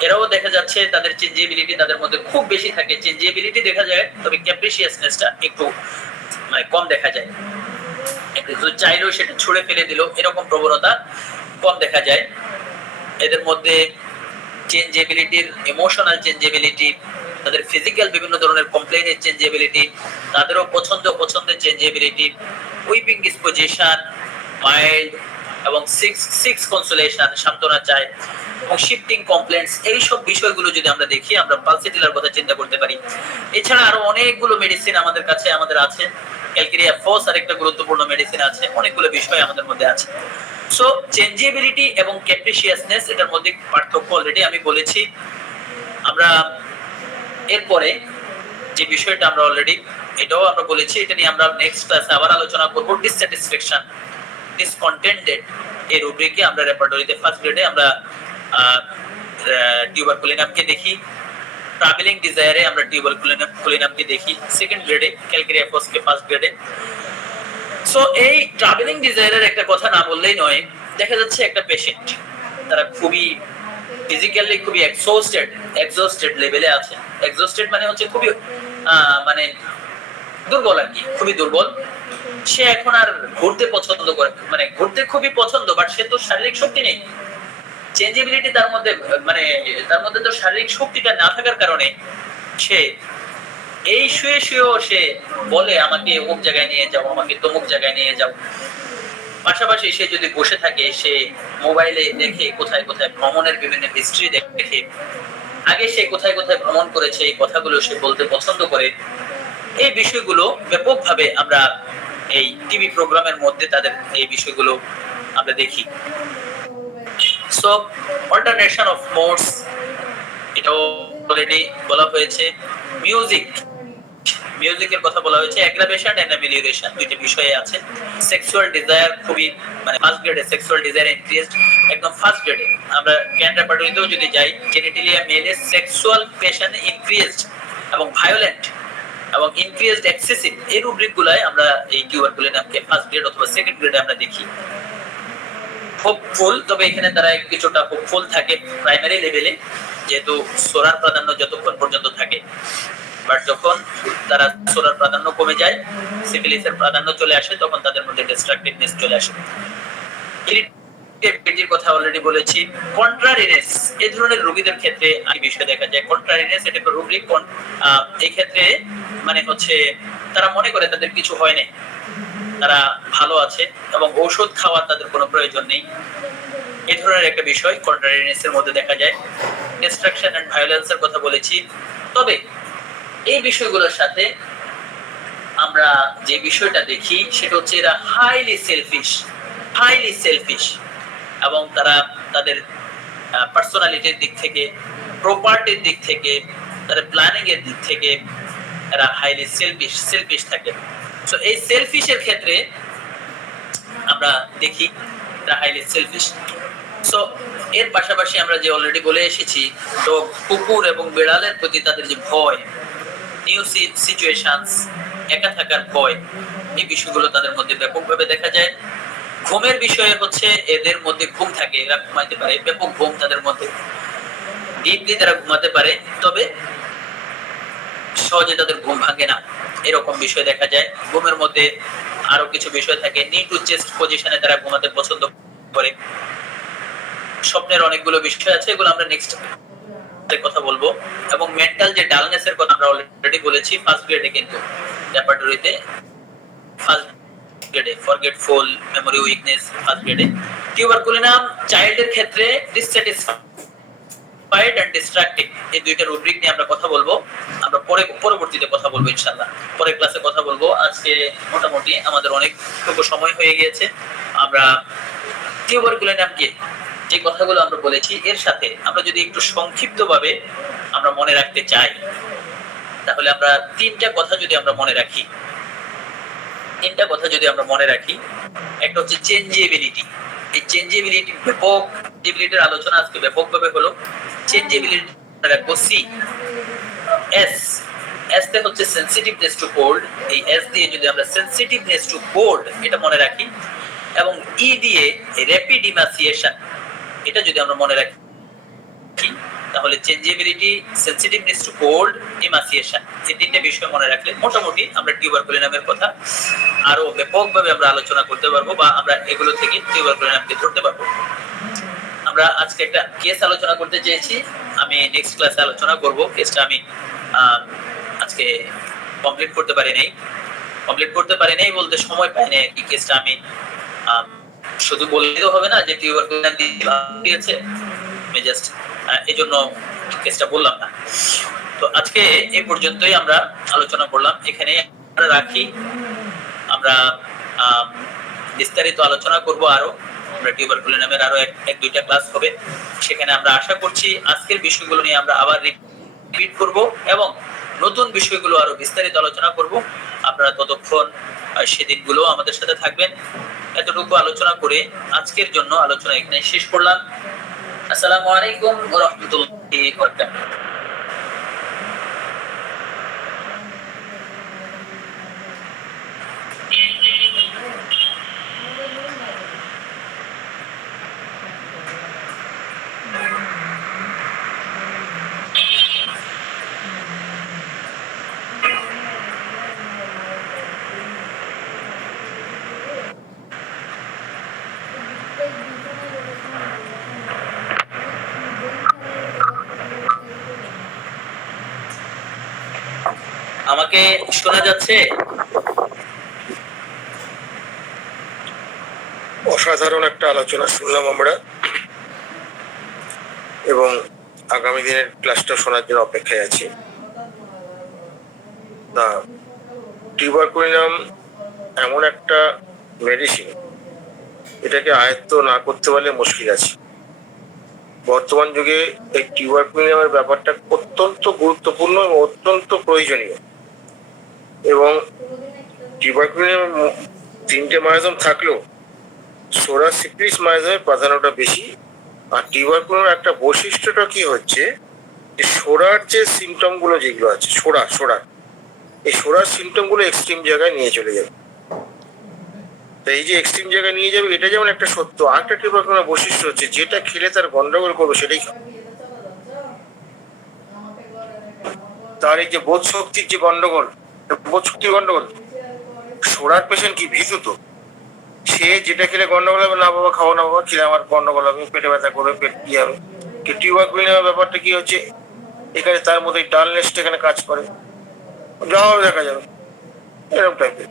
এরাও দেখা যাচ্ছে তাদের চেঞ্জেবিলিটি তাদের মধ্যে খুব বেশি থাকে। চেঞ্জেবিলিটি দেখা যায়, তবে ক্যাপ্রিসিয়াসনেসটা একটু মানে কম দেখা যায়। একটু চাইলেও সেটা ছুঁড়ে ফেলে দিল, এরকম প্রবণতা কম দেখা যায়। এদের মধ্যে চেঞ্জেবিলিটির, ইমোশনাল চেঞ্জেবিলিটি, তাদের ফিজিক্যাল বিভিন্ন ধরনের কমপ্লেইনের চেঞ্জেবিলিটি, তাদেরও পছন্দের চেঞ্জেবিলিটি, উইপিং ডিসপোজিশন, মাইল্ড এবং সিক্স কনসোলেশন, সান্ত্বনা চায়, এবং শিফটিং কমপ্লেন্টস, এই সব বিষয়গুলো যদি আমরা দেখি, আমরা পালসিটিলার কথা চিন্তা করতে পারি। এছাড়া আরো অনেকগুলো মেডিসিন আমাদের কাছে আছে। ক্যালকেরিয়া ফস আরেকটা গুরুত্বপূর্ণ মেডিসিন আছে, অনেকগুলো বিষয় আমাদের মধ্যে আছে। সো চেঞ্জেবিলিটি এবং ক্যাপ্রিসিয়াসনেস, এটার মধ্যে পার্থক্য অলরেডি আমি বলেছি। আমরা এরপরে যে বিষয়টা আমরা অলরেডি এটাও আমরা বলেছি, এটা নিয়ে আমরা নেক্সট ক্লাসে আবার আলোচনা করব। ডিসস্যাটিসফ্যাকশন, ডিসকন্টেন্টেড এই রুব্রিকে আমরা রেপার্টরিতে ফার্স্ট গ্রেডে আমরা টিউবারকুলিনামকে দেখি, ট্রাভেলিং ডিজায়ারে আমরা টিউবারকুলিনামকে দেখি সেকেন্ড গ্রেডে, ক্যালকেরিয়া ফসকে ফার্স্ট গ্রেডে। সো এই ট্রাভেলিং ডিজায়ারের একটা কথা না বললেই নয়, দেখা যাচ্ছে একটা পেশেন্ট তারা খুবই ফিজিক্যালি খুবই এক্সস্টেড লেভেলে আছে। এক্সস্টেড মানে হচ্ছে খুবই মানে দুর্বল আর কি, খুবই দুর্বল। সে এখন আর ঘুরতে পছন্দ করে, মানে ঘুরতে খুবই পছন্দ, বাট সে তো শারীরিক শক্তি নেই, চেঞ্জেবিলিটি তার মধ্যে, মানে তার মধ্যে তো শারীরিক শক্তিটা না থাকার কারণে সে এই শুয়েও সে বলে আমাকে অমুক জায়গায় নিয়ে যাও, আমাকে তমুক জায়গায় নিয়ে যাও। পাশাপাশি সে যদি বসে থাকে, সে মোবাইলে দেখে কোথায় কোথায় ভ্রমণের বিভিন্ন হিস্ট্রি দেখে, আগে সে কোথায় কোথায় ভ্রমণ করেছে এই কথাগুলো সে বলতে পছন্দ করে। এই বিষয়গুলো ব্যাপকভাবে আমরা এই টিভি প্রোগ্রামের মধ্যে তাদের এই বিষয়গুলো আমরা দেখি। সো অল্টারনেশন অফ মোডস, এটাও অলরেডি বলা হয়েছে। মিউজিকের কথা বলা হয়েছে। অ্যাগ্রাভেশন এন্ড অ্যামেলিওরেশন দুইটা বিষয়ে আছে। সেক্সুয়াল ডিজায়ার খুবই মানে ফার্স্ট গ্রেডে, সেক্সুয়াল ডিজায়ার ইনক্রিজড একদম ফার্স্ট গ্রেডে। আমরা ক্যান রেপার্টরিতেও যদি যাই, জেনিটালিয়া মেলে সেক্সুয়াল প্যাশন ইনক্রিজড এবং ভায়োলেন্ট এবং ইনক্রিজড এক্সেসিভ, এই রুব্রিকগুলাই আমরা এই টিউবারকুলিনামকে ফার্স্ট গ্রেড অথবা সেকেন্ড গ্রেডে আমরা দেখি। হোপফুল, তবে এখানে তারা কিছুটা হোপফুল থাকে প্রাইমারি লেভেলে, যেহেতু সোরার প্রাধান্য যতক্ষণ পর্যন্ত থাকে। বাট যখন তারা সোরার প্রাধান্য কমে যায়, সিফিলিসের প্রাধান্য চলে আসে, তখন তাদের মধ্যে ডিস্ট্রাকটিভনেস চলে আসে। ইরিটেবিলিটির কথা অলরেডি বলেছি। কন্ট্রারিনেস, এই ধরনের রোগীদের ক্ষেত্রে এই বিষয় দেখা যায়। কন্ট্রারিনেস এটা একটা রুব্রিক। এই ক্ষেত্রে মানে হচ্ছে তারা মনে করে তাদের কিছু হয় না, তারা ভালো আছে এবং ঔষধ খাওয়ার তাদের কোনো প্রয়োজন নেই। এই ধরনের একটা বিষয় কন্ট্রারিনেসের মধ্যে দেখা যায়। ডিস্ট্রাকশন এন্ড ভায়োলেন্সের কথা বলেছি। তবে এই বিষয়গুলোর সাথে আমরা যে বিষয়টা দেখি সেটা হচ্ছে এরা হাইলি সেলফিশ এবং তারা তাদের পার্সোনালিটির দিক থেকে, প্রপার্টির দিক থেকে, তাদের প্ল্যানিং এর দিক থেকে এরা হাইলি সেলফিশ থাকে। সো এই সেলফিশের ক্ষেত্রে আমরা দেখি এরা হাইলি সেলফিশ। সো এর পাশাপাশি আমরা যে অলরেডি বলে এসেছি, তো কুকুর এবং বিড়ালের প্রতি তাদের যে ভয়, নিউ সিচুয়েশনস, একা থাকার ভয়, এই বিষয়গুলো তাদের মধ্যে ব্যাপকভাবে দেখা যায়। ঘুমের বিষয়ে হচ্ছে এদের মধ্যে ঘুম থাকে, এরা ঘুমাইতে পারে, ব্যাপক ঘুম তাদের মধ্যে, ডিপলি তারা ঘুমাতে পারে, তবে সহজে তাদের ঘুম ভাঙে না, এরকম বিষয় দেখা যায়। ঘুমের মধ্যে আরো কিছু বিষয় থাকে। নি টু চেস্ট পজিশনে তারা ঘুমাতে পছন্দ করে। স্বপ্নের অনেকগুলো বিষয় আছে, এগুলো আমরা নেক্সট কথা বলবো। এবং মেন্টাল যে ডালনেস এর কথা আমরা অলরেডি বলেছি ফার্স্ট গ্রেডে, কিন্তু রেপার্টরিতে ফার্স্ট গ্রেডে ফরগেটফুল, মেমোরি উইকনেস ফার্স্ট গ্রেডে। টিউবারকুলিনাম চাইল্ডের ক্ষেত্রে ডিসস্যাটিসফাইড এন্ড ডিস্ট্রাক্টিং, এই দুইটা রুব্রিক নিয়ে আমরা কথা বলবো। আমরা পরবর্তীতে কথা বলবো ইনশাআল্লাহ, পরের ক্লাসে কথা বলবো। আজকে মোটামুটি আমাদের অনেকটুকু সময় হয়ে গিয়েছে। আমরা টিউবারকুলিনামকে যে কথাগুলো আমরা বলেছি এর সাথে আমরা যদি একটু সংক্ষিপ্তভাবে আমরা মনে রাখতে চাই, তাহলে আমরা তিনটা কথা যদি আমরা মনে রাখি, একটা হচ্ছে চেঞ্জেবিলিটি। এই চেঞ্জেবিলিটির আলোচনা আজকে ব্যাপকভাবে হলো। চেঞ্জেবিলিটি রাখবো সি। এস তে হচ্ছে সেনসিটিভনেস টু কোল্ড, এই এস দিয়ে যদি আমরা সেনসিটিভনেস টু কোল্ড এটা মনে রাখি, এবং ই দিয়ে র্যাপিড ইমাসিয়েশন, এটা যদি আমরা মনে রাখি, তাহলে চেঞ্জেবিলিটি, সেনসিটিভনেস টু কোল্ড, ইমাসিয়েশন, এই তিনটে বিষয় মনে রাখলে মোটামুটি আমরা টিউবারকুলিনামের কথা আরো ব্যাপকভাবে আমরা আলোচনা করতে পারবো, বা আমরা এগুলো থেকে টিউবারকুলিনামকে ধরতে পারবো। আমরা আজকে একটা কেস আলোচনা করতে চেয়েছি, আমি নেক্সট ক্লাসে আলোচনা করব। কেসটা আমি আজকে কমপ্লিট করতে পারি নাই বলতে সময় পাই নাই। এই কেসটা আমি শুধু বললেও হবে না যে টিউবারকুলিনাম দিয়েছে, আমি জাস্ট এই জন্য কেসটা বললাম না। তো আজকে এই পর্যন্তই আমরা আলোচনা করলাম, এখানে আমরা রাখি। আমরা বিস্তারিত আলোচনা করব আরো। আমরা টিউবারকুলিনামের আরো এক দুইটা ক্লাস হবে, সেখানে আমরা আশা করছি আজকের বিষয়গুলো নিয়ে আমরা আবার রিপিট করব এবং নতুন বিষয়গুলো আরো বিস্তারিত আলোচনা করব। আপনারা ততক্ষণ সেদিনগুলো আমাদের সাথে থাকবেন। এতটুকু আলোচনা করে আজকের জন্য আলোচনা এখানে শেষ করলাম। আসসালামু আলাইকুম ওয়া রাহমাতুল্লাহি ওয়া বারাকাতুহু। আমাকে শোনা যাচ্ছে? অসাধারণ একটা আলোচনা শুনলাম আমরা, এবং আগামী দিনের ক্লাসটা শোনার জন্য অপেক্ষায় আছি। না, টিউবারকুলিনাম এমন একটা মেডিসিন, এটাকে আয়ত্ত না করতে পারলে মুশকিল আছে। বর্তমান যুগে এই টিউবারকুলিনামের ব্যাপারটা অত্যন্ত গুরুত্বপূর্ণ এবং অত্যন্ত প্রয়োজনীয়। এবং টিউবারকুলিনাম 3টে মায়াজম থাকলেও সোরা সিপ্লিস মায়াজমের প্রাধান্যটা বেশি। আর টিউবারকুলিনামের একটা বৈশিষ্ট্যটা কি হচ্ছে, যে সোরার যে সিমটমগুলো যেগুলো আছে, এই সোরার সিমটমগুলো এক্সট্রিম জায়গায় নিয়ে চলে যাবে। তো এই যে এক্সট্রিম জায়গায় নিয়ে যাবে, এটা যেমন একটা সত্য, আরেকটা টিউবারকুলিনামের বৈশিষ্ট্য হচ্ছে যেটা খেলে তার গন্ডগোল করবে সেটাই খাবে। তার এই যে বোধ শক্তির যে গন্ডগোল, সোরার পেশেন্ট কি ভীতু, তো সে যেটা খেলে গন্ডগোল হবে, না বাবা খাও না বাবা, খেলে আমার গন্ডগোল হবে, পেটে ব্যথা করবে, পেট কি হবে। টিউবারকুলিনামের ব্যাপারটা কি হচ্ছে, এখানে তার মধ্যে ডালনেসটা এখানে কাজ করে, যাও দেখা যাবে এরকম টাইপের,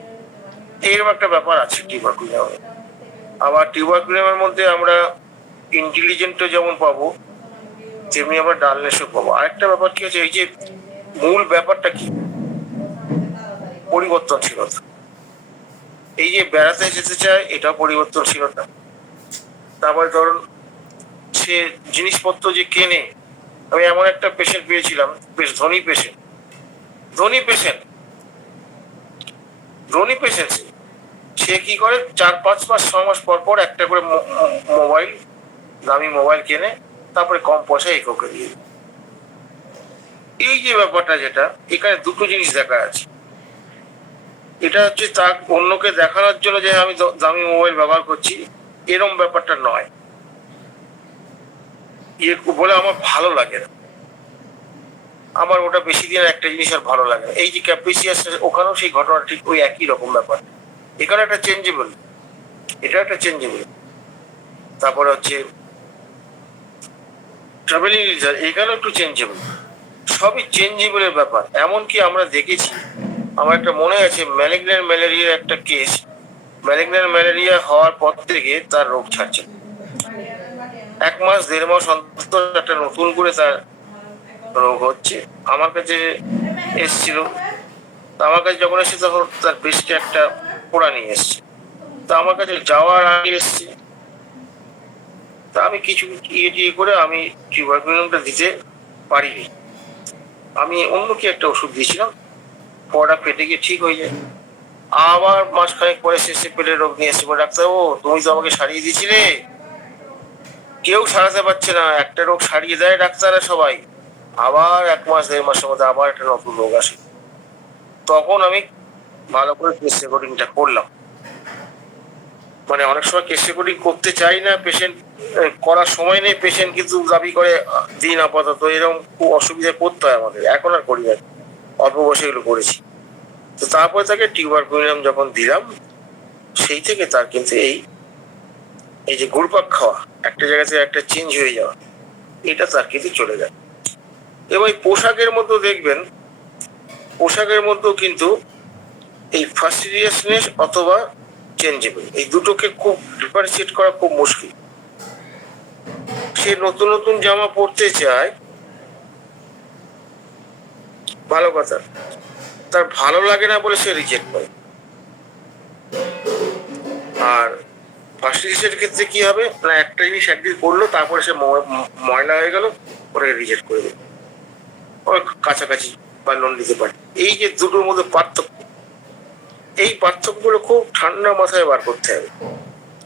এইরকম একটা ব্যাপার আছে টিউবারকুলিনামে। আবার টিউবারকুলিনামের মধ্যে আমরা ইন্টেলিজেন্টও যেমন পাবো, তেমনি আমরা ডালনেসও পাবো। আরেকটা ব্যাপার কি হচ্ছে, এই যে মূল ব্যাপারটা কি, পরিবর্তনশীলতা। এই যে বেড়াতে যেতে চায়, এটা পরিবর্তনশীলতা। তারপরে ধরুন সে জিনিসপত্র যে কেনে, আমি এমন একটা পেশেন্ট পেয়েছিলাম, বেশ ধনী পেশেন্ট সে কি করে 4-5 মাস 6 মাস পর পর একটা করে মোবাইল, দামি মোবাইল কেনে, তারপরে কম পয়সায় একে দিয়ে। এই যে ব্যাপারটা, যেটা এখানে দুটো জিনিস দেখা আছে। এটা হচ্ছে তার অন্যকে দেখানোর জন্য যে আমি দামি মোবাইল ব্যবহার করছি, এরম ব্যাপারটা নয়। বলে আমার ভালো লাগে না, আমার ওটা বেশি দিন একটা জিনিস আর ভালো লাগে না। এই যে ক্যাপ্রিসিয়াস, ওখানেও সেই ঘটনা ঠিক ওই একই রকম ব্যাপার। এখানে একটা চেঞ্জেবল, এটা একটা চেঞ্জেবল। তারপরে হচ্ছে ট্রাভেলিং রিজার, এখানেও একটু চেঞ্জেবল। সবই চেঞ্জেবলের ব্যাপার। এমনকি আমরা দেখেছি, আমার একটা মনে আছে ম্যালিগন্যান্ট ম্যালেরিয়ার একটা কেস, ম্যালিগন্যান্ট ম্যালেরিয়া হওয়ার পর থেকে তার রোগ ছাড়ছে। 1 মাস 1.5 মাস অন্তর একটা নতুন করে তার রোগ হচ্ছে। আমার কাছে এসেছিল, আমার কাছে যখন এসেছে তখন তার ব্রেস্টে একটা পোড়া নিয়ে এসছে। তা আমার কাছে যাওয়ার আগে এসছে, তা আমি কিছু ইয়ে করে আমি টিউবারকুলিনামটা দিতে পারিনি। আমি অন্য কি একটা ওষুধ দিয়েছিলাম, পোড়াটা পেটে গিয়ে ঠিক হয়ে যায়। আবার মাসখানেক পরে শেষে পেটের রোগ নিয়ে এসছে, ডাক্তার ও তুমি তো আমাকে সারিয়ে দিয়েছিলে। কেউ সারাতে পারছে না, একটা রোগ সারিয়ে দেয় ডাক্তাররা সবাই, আবার 1 মাস 1.5 মাসের মধ্যে আবার একটা নতুন রোগ আসে। তখন আমি ভালো করে কেস রেকর্ডিংটা করলাম। মানে অনেক সময় কেস রেকর্ডিং করতে চাই না, পেশেন্ট করার সময় নেই, পেশেন্ট কিন্তু দাবি করে দিন আপাতত, এরকম খুব অসুবিধা করতে হয় আমাদের। এখন আর করি না, অল্প বয়সে এগুলো করেছি। তো তারপরে তাকে টিউবারকুলিনাম যখন দিলাম, সেই থেকে তার কিন্তু এই যে ঘুরপাক খাওয়া, একটা জায়গা থেকে একটা চেঞ্জ হয়ে যাওয়া, এটা তার কিন্তু চলে যায়। এবং এই পোশাকের মধ্যেও দেখবেন, পোশাকের মধ্যেও কিন্তু এই ফাস্টিডিয়াসনেস অথবা চেঞ্জেবল, এই দুটোকে খুব ডিফারেন্সিয়েট করা খুব মুশকিল। সে নতুন নতুন জামা পরতে চায়, ভালো কথা, তার ভালো লাগে না বলে সে রিজেক্ট করে। আর ফাস্টিডিয়াসের ক্ষেত্রে কি হবে না, একটা জিনিস একদিন করলো, তারপরে সে ময়লা হয়ে গেল, ওটাকে রিজেক্ট করে দেবে, ওই কাছাকাছি বা লোন নিতে পারি। এই যে দুটোর মধ্যে পার্থক্য, এই পার্থক্যগুলো খুব ঠান্ডা মাথায় বার করতে হবে।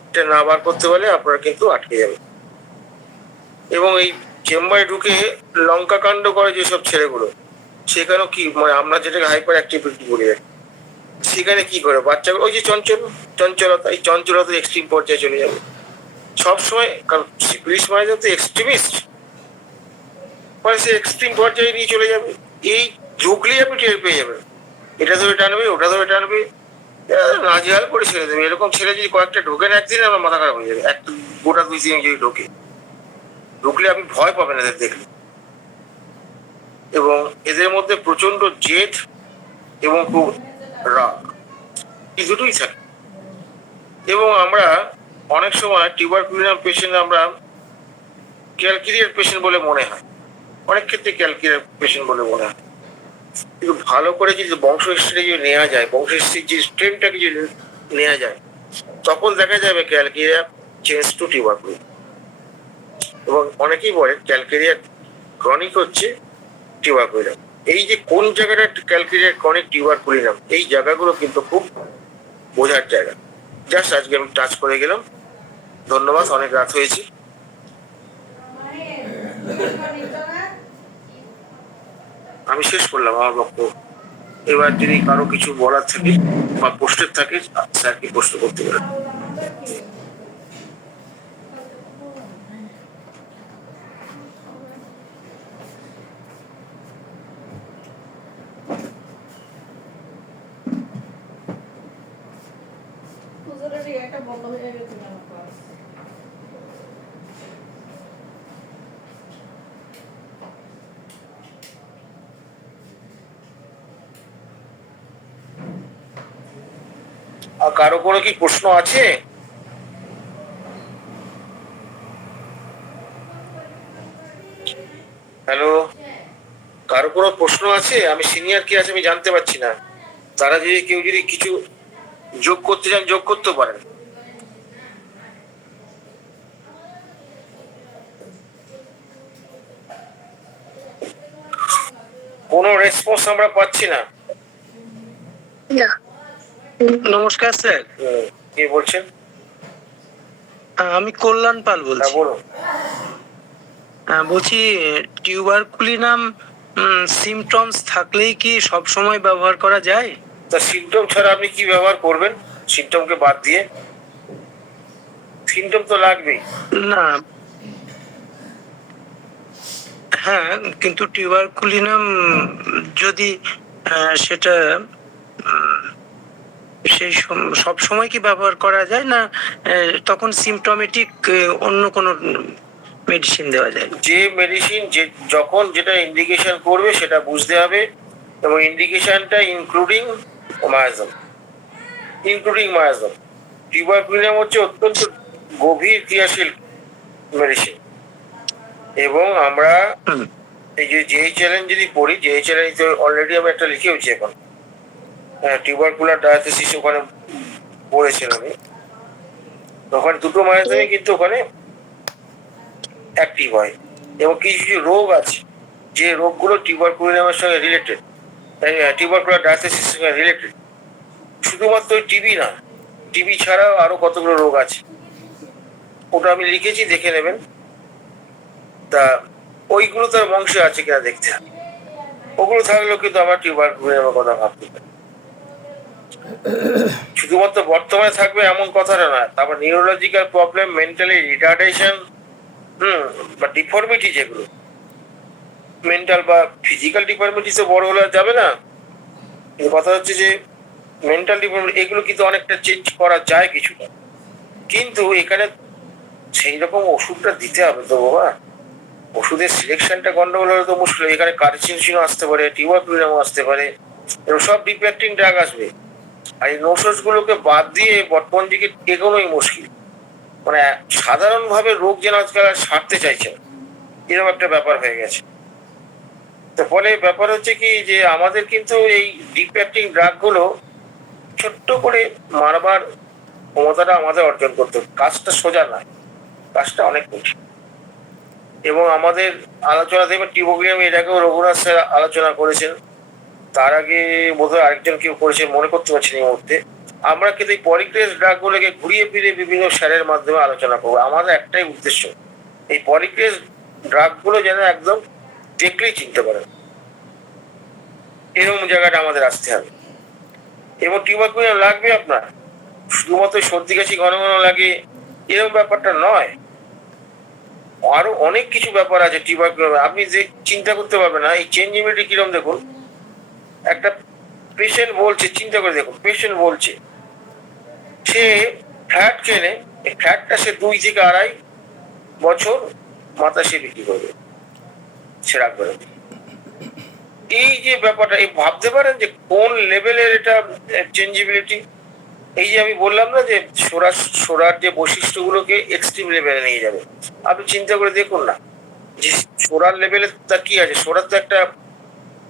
এটা না বার করতে পারলে আপনারা কিন্তু আটকে যাবে। এবং এই চেম্বারে ঢুকে লঙ্কা কাণ্ড করে যেসব ছেলেগুলো, সেখানেও কি মানে আমরা যেটাকে হাইপার অ্যাক্টিভিটি বলি আর কি, সেখানে কি করে বাচ্চাগুলো ওই যে চঞ্চলতা, এই চঞ্চলতা এক্সট্রিম পর্যায়ে চলে যাবে সবসময়। কারণ পুলিশ মানে তো এক্সট্রিমিস্ট, মানে সে এক্সট্রিম পর্যায়ে নিয়ে চলে যাবে। এই ঢুকলেই আপনি টের পেয়ে যাবেন, এটা ধরে টানবে, ওটা ধরে টানবে, নাজেহাল করে ছেড়ে দেবে। এরকম ছেলে যদি কয়েকটা ঢোকে না একদিন, আমার মাথা খারাপ হয়ে যাবে। একটা গোটা 2 দিন যদি ঢুকলে আপনি ভয় পাবেন এদের দেখলে। এবং এদের মধ্যে প্রচন্ড জেদ এবং খুব রাগ, এই দুটোই থাকে। এবং আমরা অনেক সময় টিউবারকুলিনাম পেশেন্ট আমরা ক্যালকিরিয়ার পেশেন্ট বলে মনে হয়, অনেক ক্ষেত্রে ক্যালকিরিয়ার পেশেন্ট বলে মনে হয়। কিন্তু ভালো করে যদি বংশ হিস্ট্রি যদি নেওয়া যায়, বংশ হিস্ট্রির যে স্ট্রেনটাকে যদি নেওয়া যায়, তখন দেখা যাবে ক্যালকিরিয়া চেঞ্জ টু টিউবারকুলিন। এবং অনেকেই বলে ক্যালকেরিয়া ক্রনিক হচ্ছে টিউবারকুলিনাম। এই যে কোন জায়গাটা ক্যালকেরিয়া ক্রনিক টিউবারকুলিনাম, এই জায়গাগুলো কিন্তু খুব বোঝার জায়গা। জাস্ট আজকে আমি টাচ করে গেলাম। ধন্যবাদ, অনেক রাত হয়েছে। আমি শেষ করলাম আমার বক্তব্য। এবার যদি কারো কিছু বলার থাকে বা পোস্টের থাকে, স্যারকে প্রশ্ন করতে পারেন। একটা বন্ধ হয়ে গেছে কেন ক্লাস? আর কারো কোনো কি প্রশ্ন আছে? হ্যালো, কারো কোনো প্রশ্ন আছে? আমি সিনিয়র কি আছে আমি জানতে পারছি না। তারা যদি কেউ যদি কিছু যোগ করতে চান, যোগ করতে পারেন। কোনো রেসপন্স আমরা পাচ্ছি না। নমস্কার স্যার, কে বলছেন? আমি কল্যাণ পাল হ্যাঁ বলছি। বলুন। বলছি টিউবারকুলিনাম সিমটমস থাকলেই কি সব সময় ব্যবহার করা যায়? তা সিমটম ছাড়া আপনি কি ব্যবহার করবেন? সিমটমকে বাদ দিয়ে সিমটম তো লাগবেই। না, হ্যাঁ, কিন্তু টিউবারকুলিনাম যদি সেটা সেই সব সময় কি ব্যবহার করা যায় না, তখন সিমটমেটিক অন্য কোনো মেডিসিন দেওয়া যায়? যে মেডিসিন যে যখন যেটা ইন্ডিকেশন করবে সেটা বুঝতে হবে। এবং ইন্ডিকেশনটা ইনক্লুডিং মায়াজম। টিউবারকুলিনাম হচ্ছে অত্যন্ত গভীর ক্রিয়াশীল মেডিসিন। এবং আমরা এই যে চ্যালেঞ্জ যদি পড়ি, চ্যালেঞ্জ অলরেডি আমি একটা লিখেওছি এখন, টিউবারকুলার ডায়াথেসিস ওখানে পড়েছেন আমি। ওখানে দুটো মায়াজমই কিন্তু ওখানে অ্যাক্টিভ হয়। এবং কিছু কিছু রোগ আছে যে রোগগুলো টিউবারকুলিনামের সঙ্গে রিলেটেড, টিউবারকুলার ডায়াথেসিসের সঙ্গে রিলেটেড। শুধুমাত্র টিবি না, টিবি ছাড়াও আরো কতগুলো রোগ আছে, ওটা আমি লিখেছি, দেখে নেবেন। তা ওইগুলো তার বংশে আছে কিনা দেখতে হবে। ওগুলো থাকলেও কিন্তু আমার টিউবারকুলিনামের কথা ভাবতে পারি। শুধুমাত্র বর্তমানে থাকবে এমন কথাটা না। তারপর নিউরোলজিক্যাল প্রবলেম, মেন্টালি রিটার্ডেশন, বা ডিফর্মিটি, যেগুলো মেন্টাল বা ফিজিক্যাল ডিফর্মিটি তো বড় হলে যাবে না। কিন্তু কথা হচ্ছে যে মেন্টাল ডিফর্মিটি এগুলো কিন্তু অনেকটা চেঞ্জ করা যায় কিছুটা। কিন্তু এখানে সেই রকম ওষুধটা দিতে হবে তো বাবা। ওষুধের সিলেকশনটা গন্ডগোল হলে তো মুশকিল। এখানে কার্সিনোজেনও আসতে পারে, টিউবারকুলিনামও আসতে পারে, এবং সব ডিফেক্টিং ড্রাগ আসবে। আর এই নোসোস গুলোকে বাদ দিয়ে বর্তমান দিকে এগোনোই মুশকিল। মানে সাধারণভাবে রোগ যেন আজকাল আর সারতে চাইছে না, এরকম একটা ব্যাপার হয়ে গেছে। তো ফলে ব্যাপার হচ্ছে কি যে আমাদের কিন্তু এই ডিফেক্টিং ড্রাগ গুলো ছোট্ট করে মারবার ক্ষমতাটা আমাদের অর্জন করতে হবে। কাজটা সোজা নয়, কাজটা অনেক কঠিন। এবং আমাদের আলোচনা দেবেন টিউবারকুলিনাম, এর আগেও রঘুনাথ স্যার আলোচনা করেছেন। তার আগে বোধহয় আরেকজন কেউ করেছে, মনে করতে পারছি না এই মুহূর্তে। আমরা কিন্তু এই পলিক্রেজ ড্রাগগুলোকে ঘুরিয়ে ফিরিয়ে বিভিন্ন স্যারের মাধ্যমে আলোচনা করবো। আমাদের একটাই উদ্দেশ্য, এই পলিক্রেজ ড্রাগগুলো যেন একদম দেখলেই চিনতে পারে, এরকম জায়গাটা আমাদের আসতে হবে। এবং টিউবারকুলার লাগবে আপনার, শুধুমাত্র সর্দি কাশি ঘন ঘন লাগে এরকম ব্যাপারটা নয়, আরো অনেক কিছু ব্যাপার আছে টিউবারকুলার। আপনি যে চিন্তা করতে পারবেন না এই চেঞ্জিবিলিটি কিরকম। দেখুন, একটা পেশেন্ট বলছে, চিন্তা করে দেখুন, পেশেন্ট বলছে সে ফ্ল্যাট কেনে, এই ফ্ল্যাটটা সে 2 থেকে 2.5 বছর মাথা সে বিক্রি করবে, সে রাখবে না। এই যে ব্যাপারটা, এই ভাবতে পারেন যে কোন লেভেলের এটা চেঞ্জিবিলিটি। এই যে আমি বললাম না যে সোরার যে বৈশিষ্ট্যগুলোকে এক্সট্রিম লেভেলে নিয়ে যাবে, আপনি চিন্তা করে দেখুন না যে সোরার লেভেলে তা কি আছে। সোরার তো একটা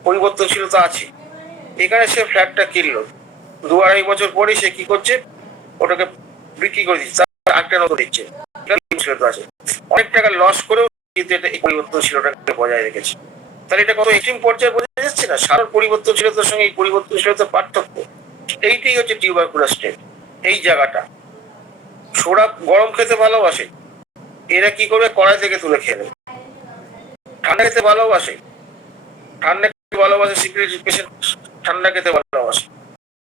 পরিবর্তনশীলতা আছে। এখানে সে ফ্ল্যাটটা কিনলো, 2-2.5 বছর পরে সে কি করছে, ওটাকে বিক্রি করে দিচ্ছে, তার একটা নতুন দিচ্ছে, আছে অনেক টাকা লস করেও কিন্তু এটা এই পরিবর্তনশীলতাকে বজায় রেখেছে। তাহলে এটা কত এক্সট্রিম পর্যায়ে বোঝা যাচ্ছে না, সারার পরিবর্তনশীলতার সঙ্গে এই পরিবর্তনশীলতার পার্থক্য। এইটাই হচ্ছে টিউবারকুলার স্টেট। এই জায়গাটা সোরা গরম খেতে ভালোবাসে, এরা কি করবে, কড়াই থেকে তুলে খেয়ে নেবে। ঠান্ডা খেতে ভালোবাসে, ঠান্ডা খেতে ভালোবাসে, সিপিলিস পেশেন্ট ঠান্ডা খেতে ভালোবাসে।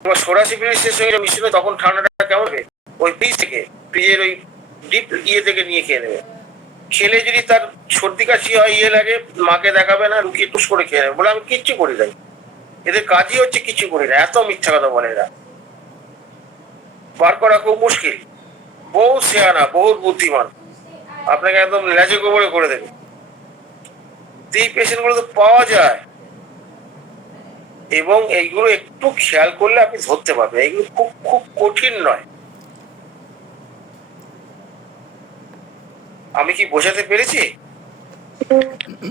এবার সোরা সিপিলিসের সঙ্গে মিশবে, তখন ঠান্ডাটা কেমন হবে, ওই ফ্রিজ থেকে, ফ্রিজের ওই ডিপ থেকে নিয়ে খেয়ে নেবে। খেলে যদি তার সর্দি কাশি হয়, লাগে, মাকে দেখাবে না, লুকিয়ে টুস করে খেয়ে নেবে, বলে আমি কিচ্ছু করি নাই। এদের কাজই হচ্ছে কিছু করি না, এত মিথ্যা কথা বলে এরা। বার করা খুব মুশকিল। বহু শেয়ানা, বহু বুদ্ধিমান, আপনাকে একদম লেজে গোবরে করে দেবে। এই পেশেন্ট গুলো তো পাওয়া যায়, এবং এইগুলো একটু খেয়াল করলে আপনি ধরতে পারবেন, এইগুলো খুব খুব কঠিন নয়। আমি কি বোঝাতে পেরেছি?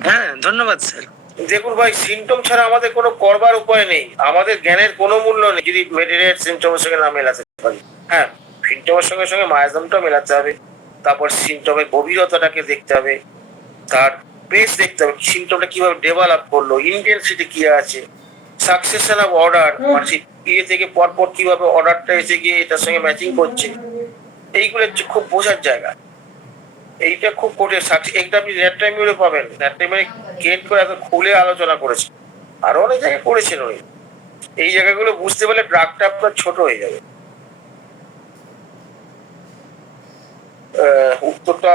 হ্যাঁ, ধন্যবাদ স্যার। দেখুন ভাই, সিমটম ছাড়া আমাদের কোনো করবার উপায় নেই, আমাদের জ্ঞানের কোনো মূল্য নেই যদি ম্যালেরিয়ার সিমটমের সঙ্গে না মেলাতে পারি। হ্যাঁ, সিমটমের সঙ্গে সঙ্গে মায়াজমটা মেলাতে হবে, তারপর সিমটমের গভীরতাটাকে দেখতে হবে, তার পেস দেখতে হবে, সিমটমটা কিভাবে ডেভেলপ করলো, ইন্টেন্সিটি কি আছে, সাকসেশন অফ অর্ডার, মানে ইয়ে থেকে পরপর কিভাবে অর্ডারটা এসে গিয়ে এটার সঙ্গে ম্যাচিং করছে। এইগুলো খুব বোঝার জায়গা, এইটা খুব কঠিন। একটা আপনি ন্যাট্রামিউরে পাবেন, ন্যাট্রামিউরে গেট করে এত খুলে আলোচনা করেছে, আরো অনেক জায়গায় করেছেন উনি। এই জায়গাগুলো বুঝতে পারলে ড্রাগটা আপনার ছোট হয়ে যাবে। উত্তরটা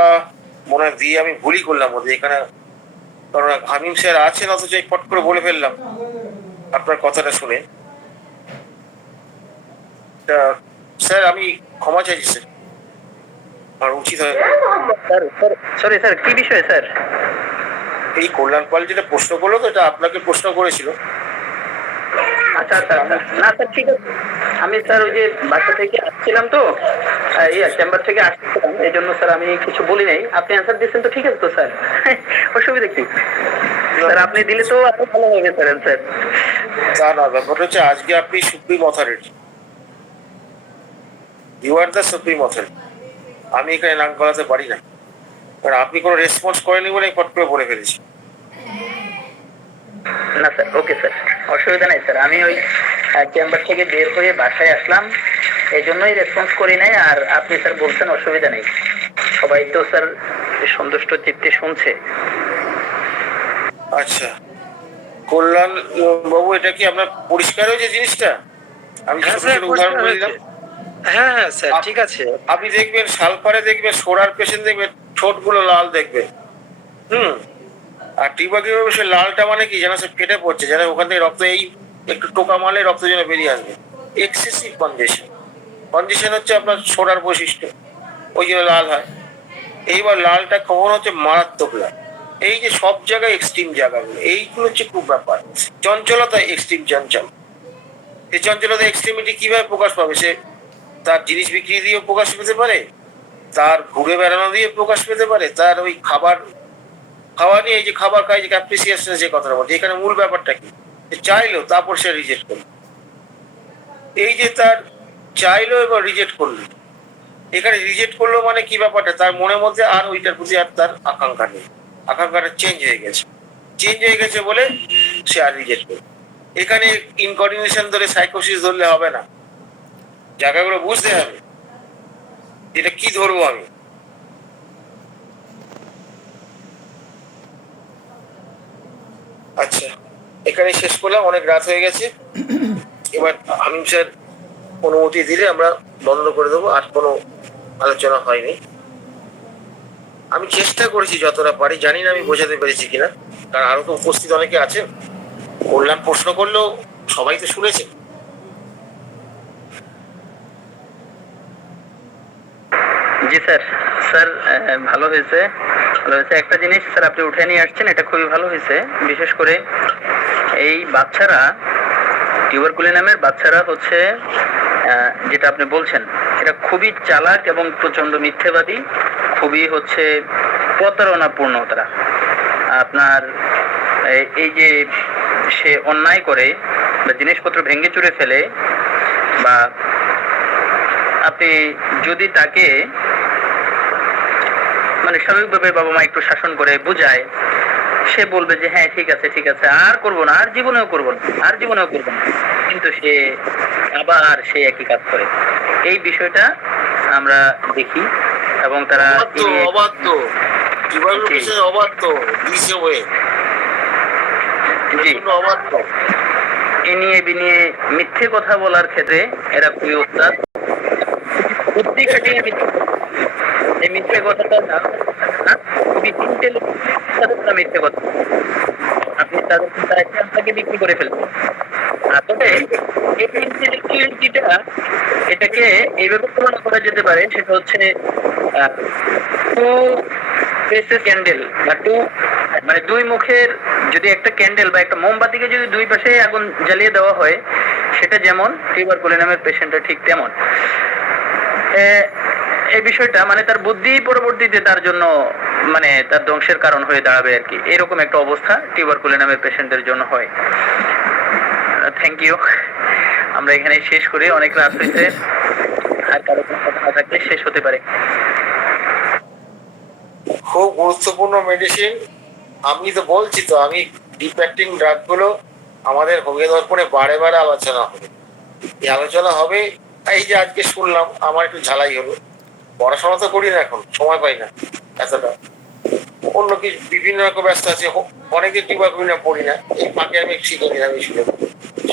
মনে হয় দিয়ে আমি ভুলই করলাম ওদের এখানে, কারণ হামিম স্যার আছেন, অথচ ফট করে বলে ফেললাম আপনার কথাটা শুনে। স্যার আমি ক্ষমা চাইছি স্যার, আমার উচিত হয়। সরি স্যার, কি বিষয় স্যার? এই কল্যাণ পাল যেটা প্রশ্ন করলো, তো এটা আপনাকে প্রশ্ন করেছিল। আচ্ছা আচ্ছা আচ্ছা, না স্যার ঠিক আছে। আমি স্যার ওই যে বাসা থেকে আসছিলাম, তো চেম্বার থেকে আসছিলাম, এই জন্য স্যার আমি কিছু বলি নাই। আপনি অ্যান্সার দিচ্ছেন তো ঠিক আছে তো স্যার, অসুবিধা কি স্যার? আপনি দিলে তো আরো ভালো হবে স্যার অ্যান্সার। তা না, ব্যাপারটা হচ্ছে আজকে আপনি supreme authority, you are the supreme authority. আমি এখানে নাক গলাতে পারি না, কারণ আপনি কোনো রেসপন্স করেনি বলে ফট করে বলে ফেলেছি। না স্যার, ওকে স্যার, অসুবিধা নাই স্যার। আমি ওই চেম্বার থেকে বের হয়ে বাসায় আসলাম, এই জন্যই রেসপন্স করি নাই। আর আপনি স্যার বলছেন, অসুবিধা নেই, সবাই তো স্যার সন্তুষ্ট চিত্তে শুনছে। আচ্ছা কল্যাণ বাবু, এটা কি আপনার পরিষ্কার হয়েছে জিনিসটা? আমি ছোট ছোট উদাহরণ বলে দিলাম। হ্যাঁ হ্যাঁ স্যার, ঠিক আছে। আপনি দেখবেন সালফারে দেখবেন, সোরার পেশেন্ট দেখবেন ঠোঁট গুলো লাল দেখবেন। আর টিউবারকুলোসিস লালটা মানে কি, যেন সে ফেটে পড়ছে, যেন ওখান থেকে রক্ত এই একটু টোকা মারলে রক্ত যেন বেরিয়ে আসবে। এক্সেসিভ কনজেশন, কনজেশন হচ্ছে আপনার সোরার বৈশিষ্ট্য, ওই জন্য লাল হয়। এইবার লালটা কখন হচ্ছে মারাত্মক লাল। এই যে সব জায়গায় এক্সট্রিম জায়গাগুলো, এইগুলো হচ্ছে খুব ব্যাপার। চঞ্চলতা এক্সট্রিম চঞ্চল, এই চঞ্চলতা এক্সট্রিমিটি কিভাবে প্রকাশ পাবে? সে তার জিনিস বিক্রি দিয়েও প্রকাশ পেতে পারে, তার ঘুরে বেড়ানো দিয়ে প্রকাশ পেতে পারে, তার ওই খাবার খাওয়া নিয়ে, এই যে খাবার খাই, যে ক্যাপ্রিসিয়াসনেস যে কথাটা বলছে, এখানে মূল ব্যাপারটা কি, চাইলো তারপর সে রিজেক্ট করলো। এই যে তার চাইলো এবার রিজেক্ট করলো, এখানে রিজেক্ট করলো মানে কি ব্যাপারটা, তার মনের মধ্যে আর ওইটার প্রতি আর তার আকাঙ্ক্ষা নেই, আকাঙ্ক্ষাটা চেঞ্জ হয়ে গেছে। চেঞ্জ হয়ে গেছে বলে সে আর রিজেক্ট করলো। এখানে ইনকর্ডিনেশন ধরে সাইকোসিস ধরলে হবে না, জায়গাগুলো বুঝতে হবে এটা কি ধরবো আমি। আচ্ছা, এখানে শেষ করলাম, অনেক রাত হয়ে গেছে। এবার হামিম স্যার অনুমতি দিলে আমরা বন্ধ করে দেবো, আর কোনো আলোচনা হয়নি। আমি চেষ্টা করেছি যতটা পারি, জানি না আমি বোঝাতে পেরেছি কিনা, কারণ আরো তো উপস্থিত অনেকে আছেন, কল্যাণ প্রশ্ন করলেও সবাই তো শুনেছে। জি স্যার, স্যার ভালো হয়েছে, ভালো হয়েছে। একটা জিনিস স্যার আপনি উঠে নিয়ে আসছেন, এটা খুবই ভালো হয়েছে। বিশেষ করে এই বাচ্চারা, টিউবারকুলিনামের বাচ্চারা হচ্ছে যেটা আপনি বলছেন, এটা খুবই চালাক এবং প্রচন্ড মিথ্যেবাদী, খুবই হচ্ছে প্রতারণাপূর্ণ তারা। আপনার এই যে সে অন্যায় করে বা জিনিসপত্র ভেঙে চুরে ফেলে, বা আপনি যদি তাকে মানে স্বাভাবিকভাবে বাবা মা একটু শাসন করে বুঝায়, সে বলবে যে হ্যাঁ ঠিক আছে ঠিক আছে, আর করবো না, আর জীবনেও করবো না, আর জীবনেও করবো না, কিন্তু সে আবার সে একই কাজ করে। এই বিষয়টা আমরা দেখি এবং তারা অবাধ্য, অবাধ্য দিছে হয়ে জি অবাধ্য, এ নিয়ে বিনিয়ে মিথ্যে কথা বলার ক্ষেত্রে এরা খুবই উস্তাদ। বুদ্ধি খাটিয়ে এই মিথ্যে কথাটা না, খুবই ইন্টেলিজেন্ট মিথ্যে কথা। আপনি তাকে বিক্রি করে ফেলবেন। আসলে এই ইন্টেলেকচুয়ালিটিটা, এটাকে এইভাবে তুলনা করা যেতে পারে, সেটা হচ্ছে টু ফেসেস ক্যান্ডেল বা মানে দুই মুখের, যদি একটা ক্যান্ডেল বা একটা মোমবাতিকে যদি দুই পাশে আগুন জ্বালিয়ে দেওয়া হয়, সেটা যেমন টিউবারকুলিনামের পেশেন্টটা ঠিক তেমন। এই বিষয়টা মানে তার বুদ্ধি পরবর্তীতে তার জন্য মানে তার ধ্বংসের কারণ হয়ে দাঁড়াবে আর কি, এরকম একটা অবস্থা টিউবারকুলিনামের পেশেন্টের জন্য হয়। থ্যাংক ইউ, আমরা এখানে শেষ করি, অনেক রাত হয়েছে, আর কারো কোনো কথা না থাকলে শেষ হতে পারে। খুব গুরুত্বপূর্ণ মেডিসিন। আমি তো বলছি তো, আমি ডিপ অ্যাক্টিং ড্রাগ গুলো আমাদের হোমিও দর্পণে বারে বারে আলোচনা হবে, এই আলোচনা হবে। এই যে আজকে শুনলাম, আমার একটু ঝালাই হলো। পড়াশোনা তো করি না, এখন সময় পাই না এতটা, অন্য কিছু বিভিন্ন রকম ব্যস্ত আছে, অনেকে টিউবারকুলিনাম পড়ি না, এই ফাঁকে আমি শিখে নিলাম, এই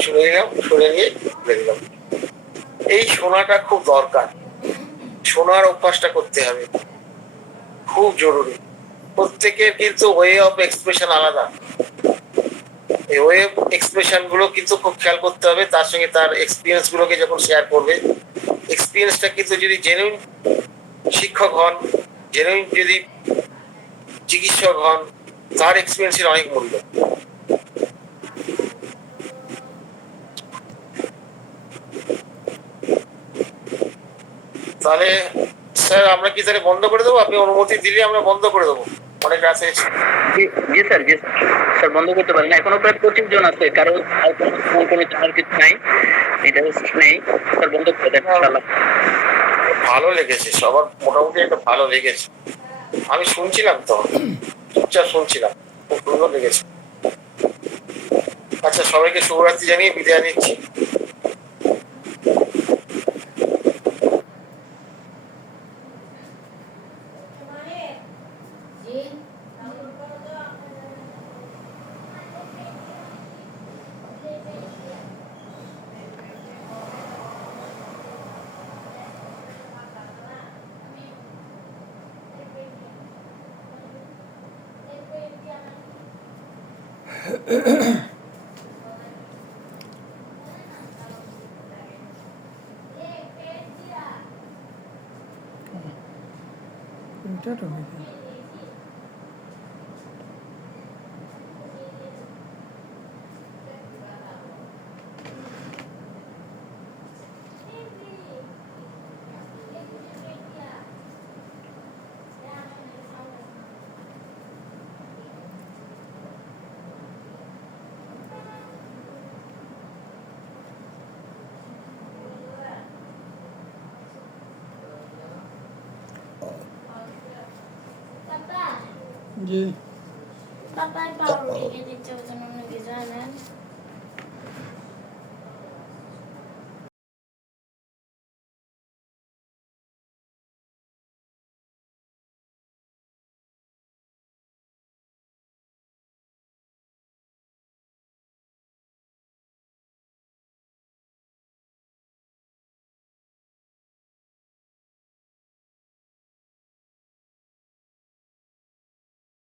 শুনে নিলাম, শুনে নিয়ে ভুলে দিলাম। এই শোনাটা খুব দরকার, শোনার অভ্যাসটা করতে হবে, খুব জরুরি। প্রত্যেকের কিন্তু ওয়ে অফ এক্সপ্রেশন আলাদা, এই ওয়ে অফ এক্সপ্রেশন গুলো কিন্তু খুব খেয়াল করতে হবে। তার সঙ্গে তার এক্সপিরিয়েন্স গুলোকে যখন শেয়ার করবে, এক্সপিরিয়েন্সটা কিন্তু যদি জেনুইন শিক্ষক হন, জেনুইন যদি চিকিৎসক হন, তার এক্সপিরিয়েন্সের অনেক মূল্য। তাহলে স্যার আমরা কি তাহলে বন্ধ করে দেবো? আপনি অনুমতি দিলে আমরা বন্ধ করে দেবো, অনেক রাত হয়েছে। জি স্যার, জি স্যার, বন্ধ করতে পারেন। এখনো প্রায় 25 জন আছে, কারো আর কোনো জানার কিছু নাই, এটা নেই স্যার, বন্ধ করে দেন ইনশাআল্লাহ। ভালো লেগেছে, সবার মোটামুটি একটা ভালো লেগেছে, আমি শুনছিলাম তো, চুপচাপ শুনছিলাম, খুব সুন্দর লেগেছে। আচ্ছা, সবাইকে শুভরাত্রি জানিয়ে বিদায় নিচ্ছি। জি, পাপাই পাউরুটি দিতে হতো না, কিছু জানেন?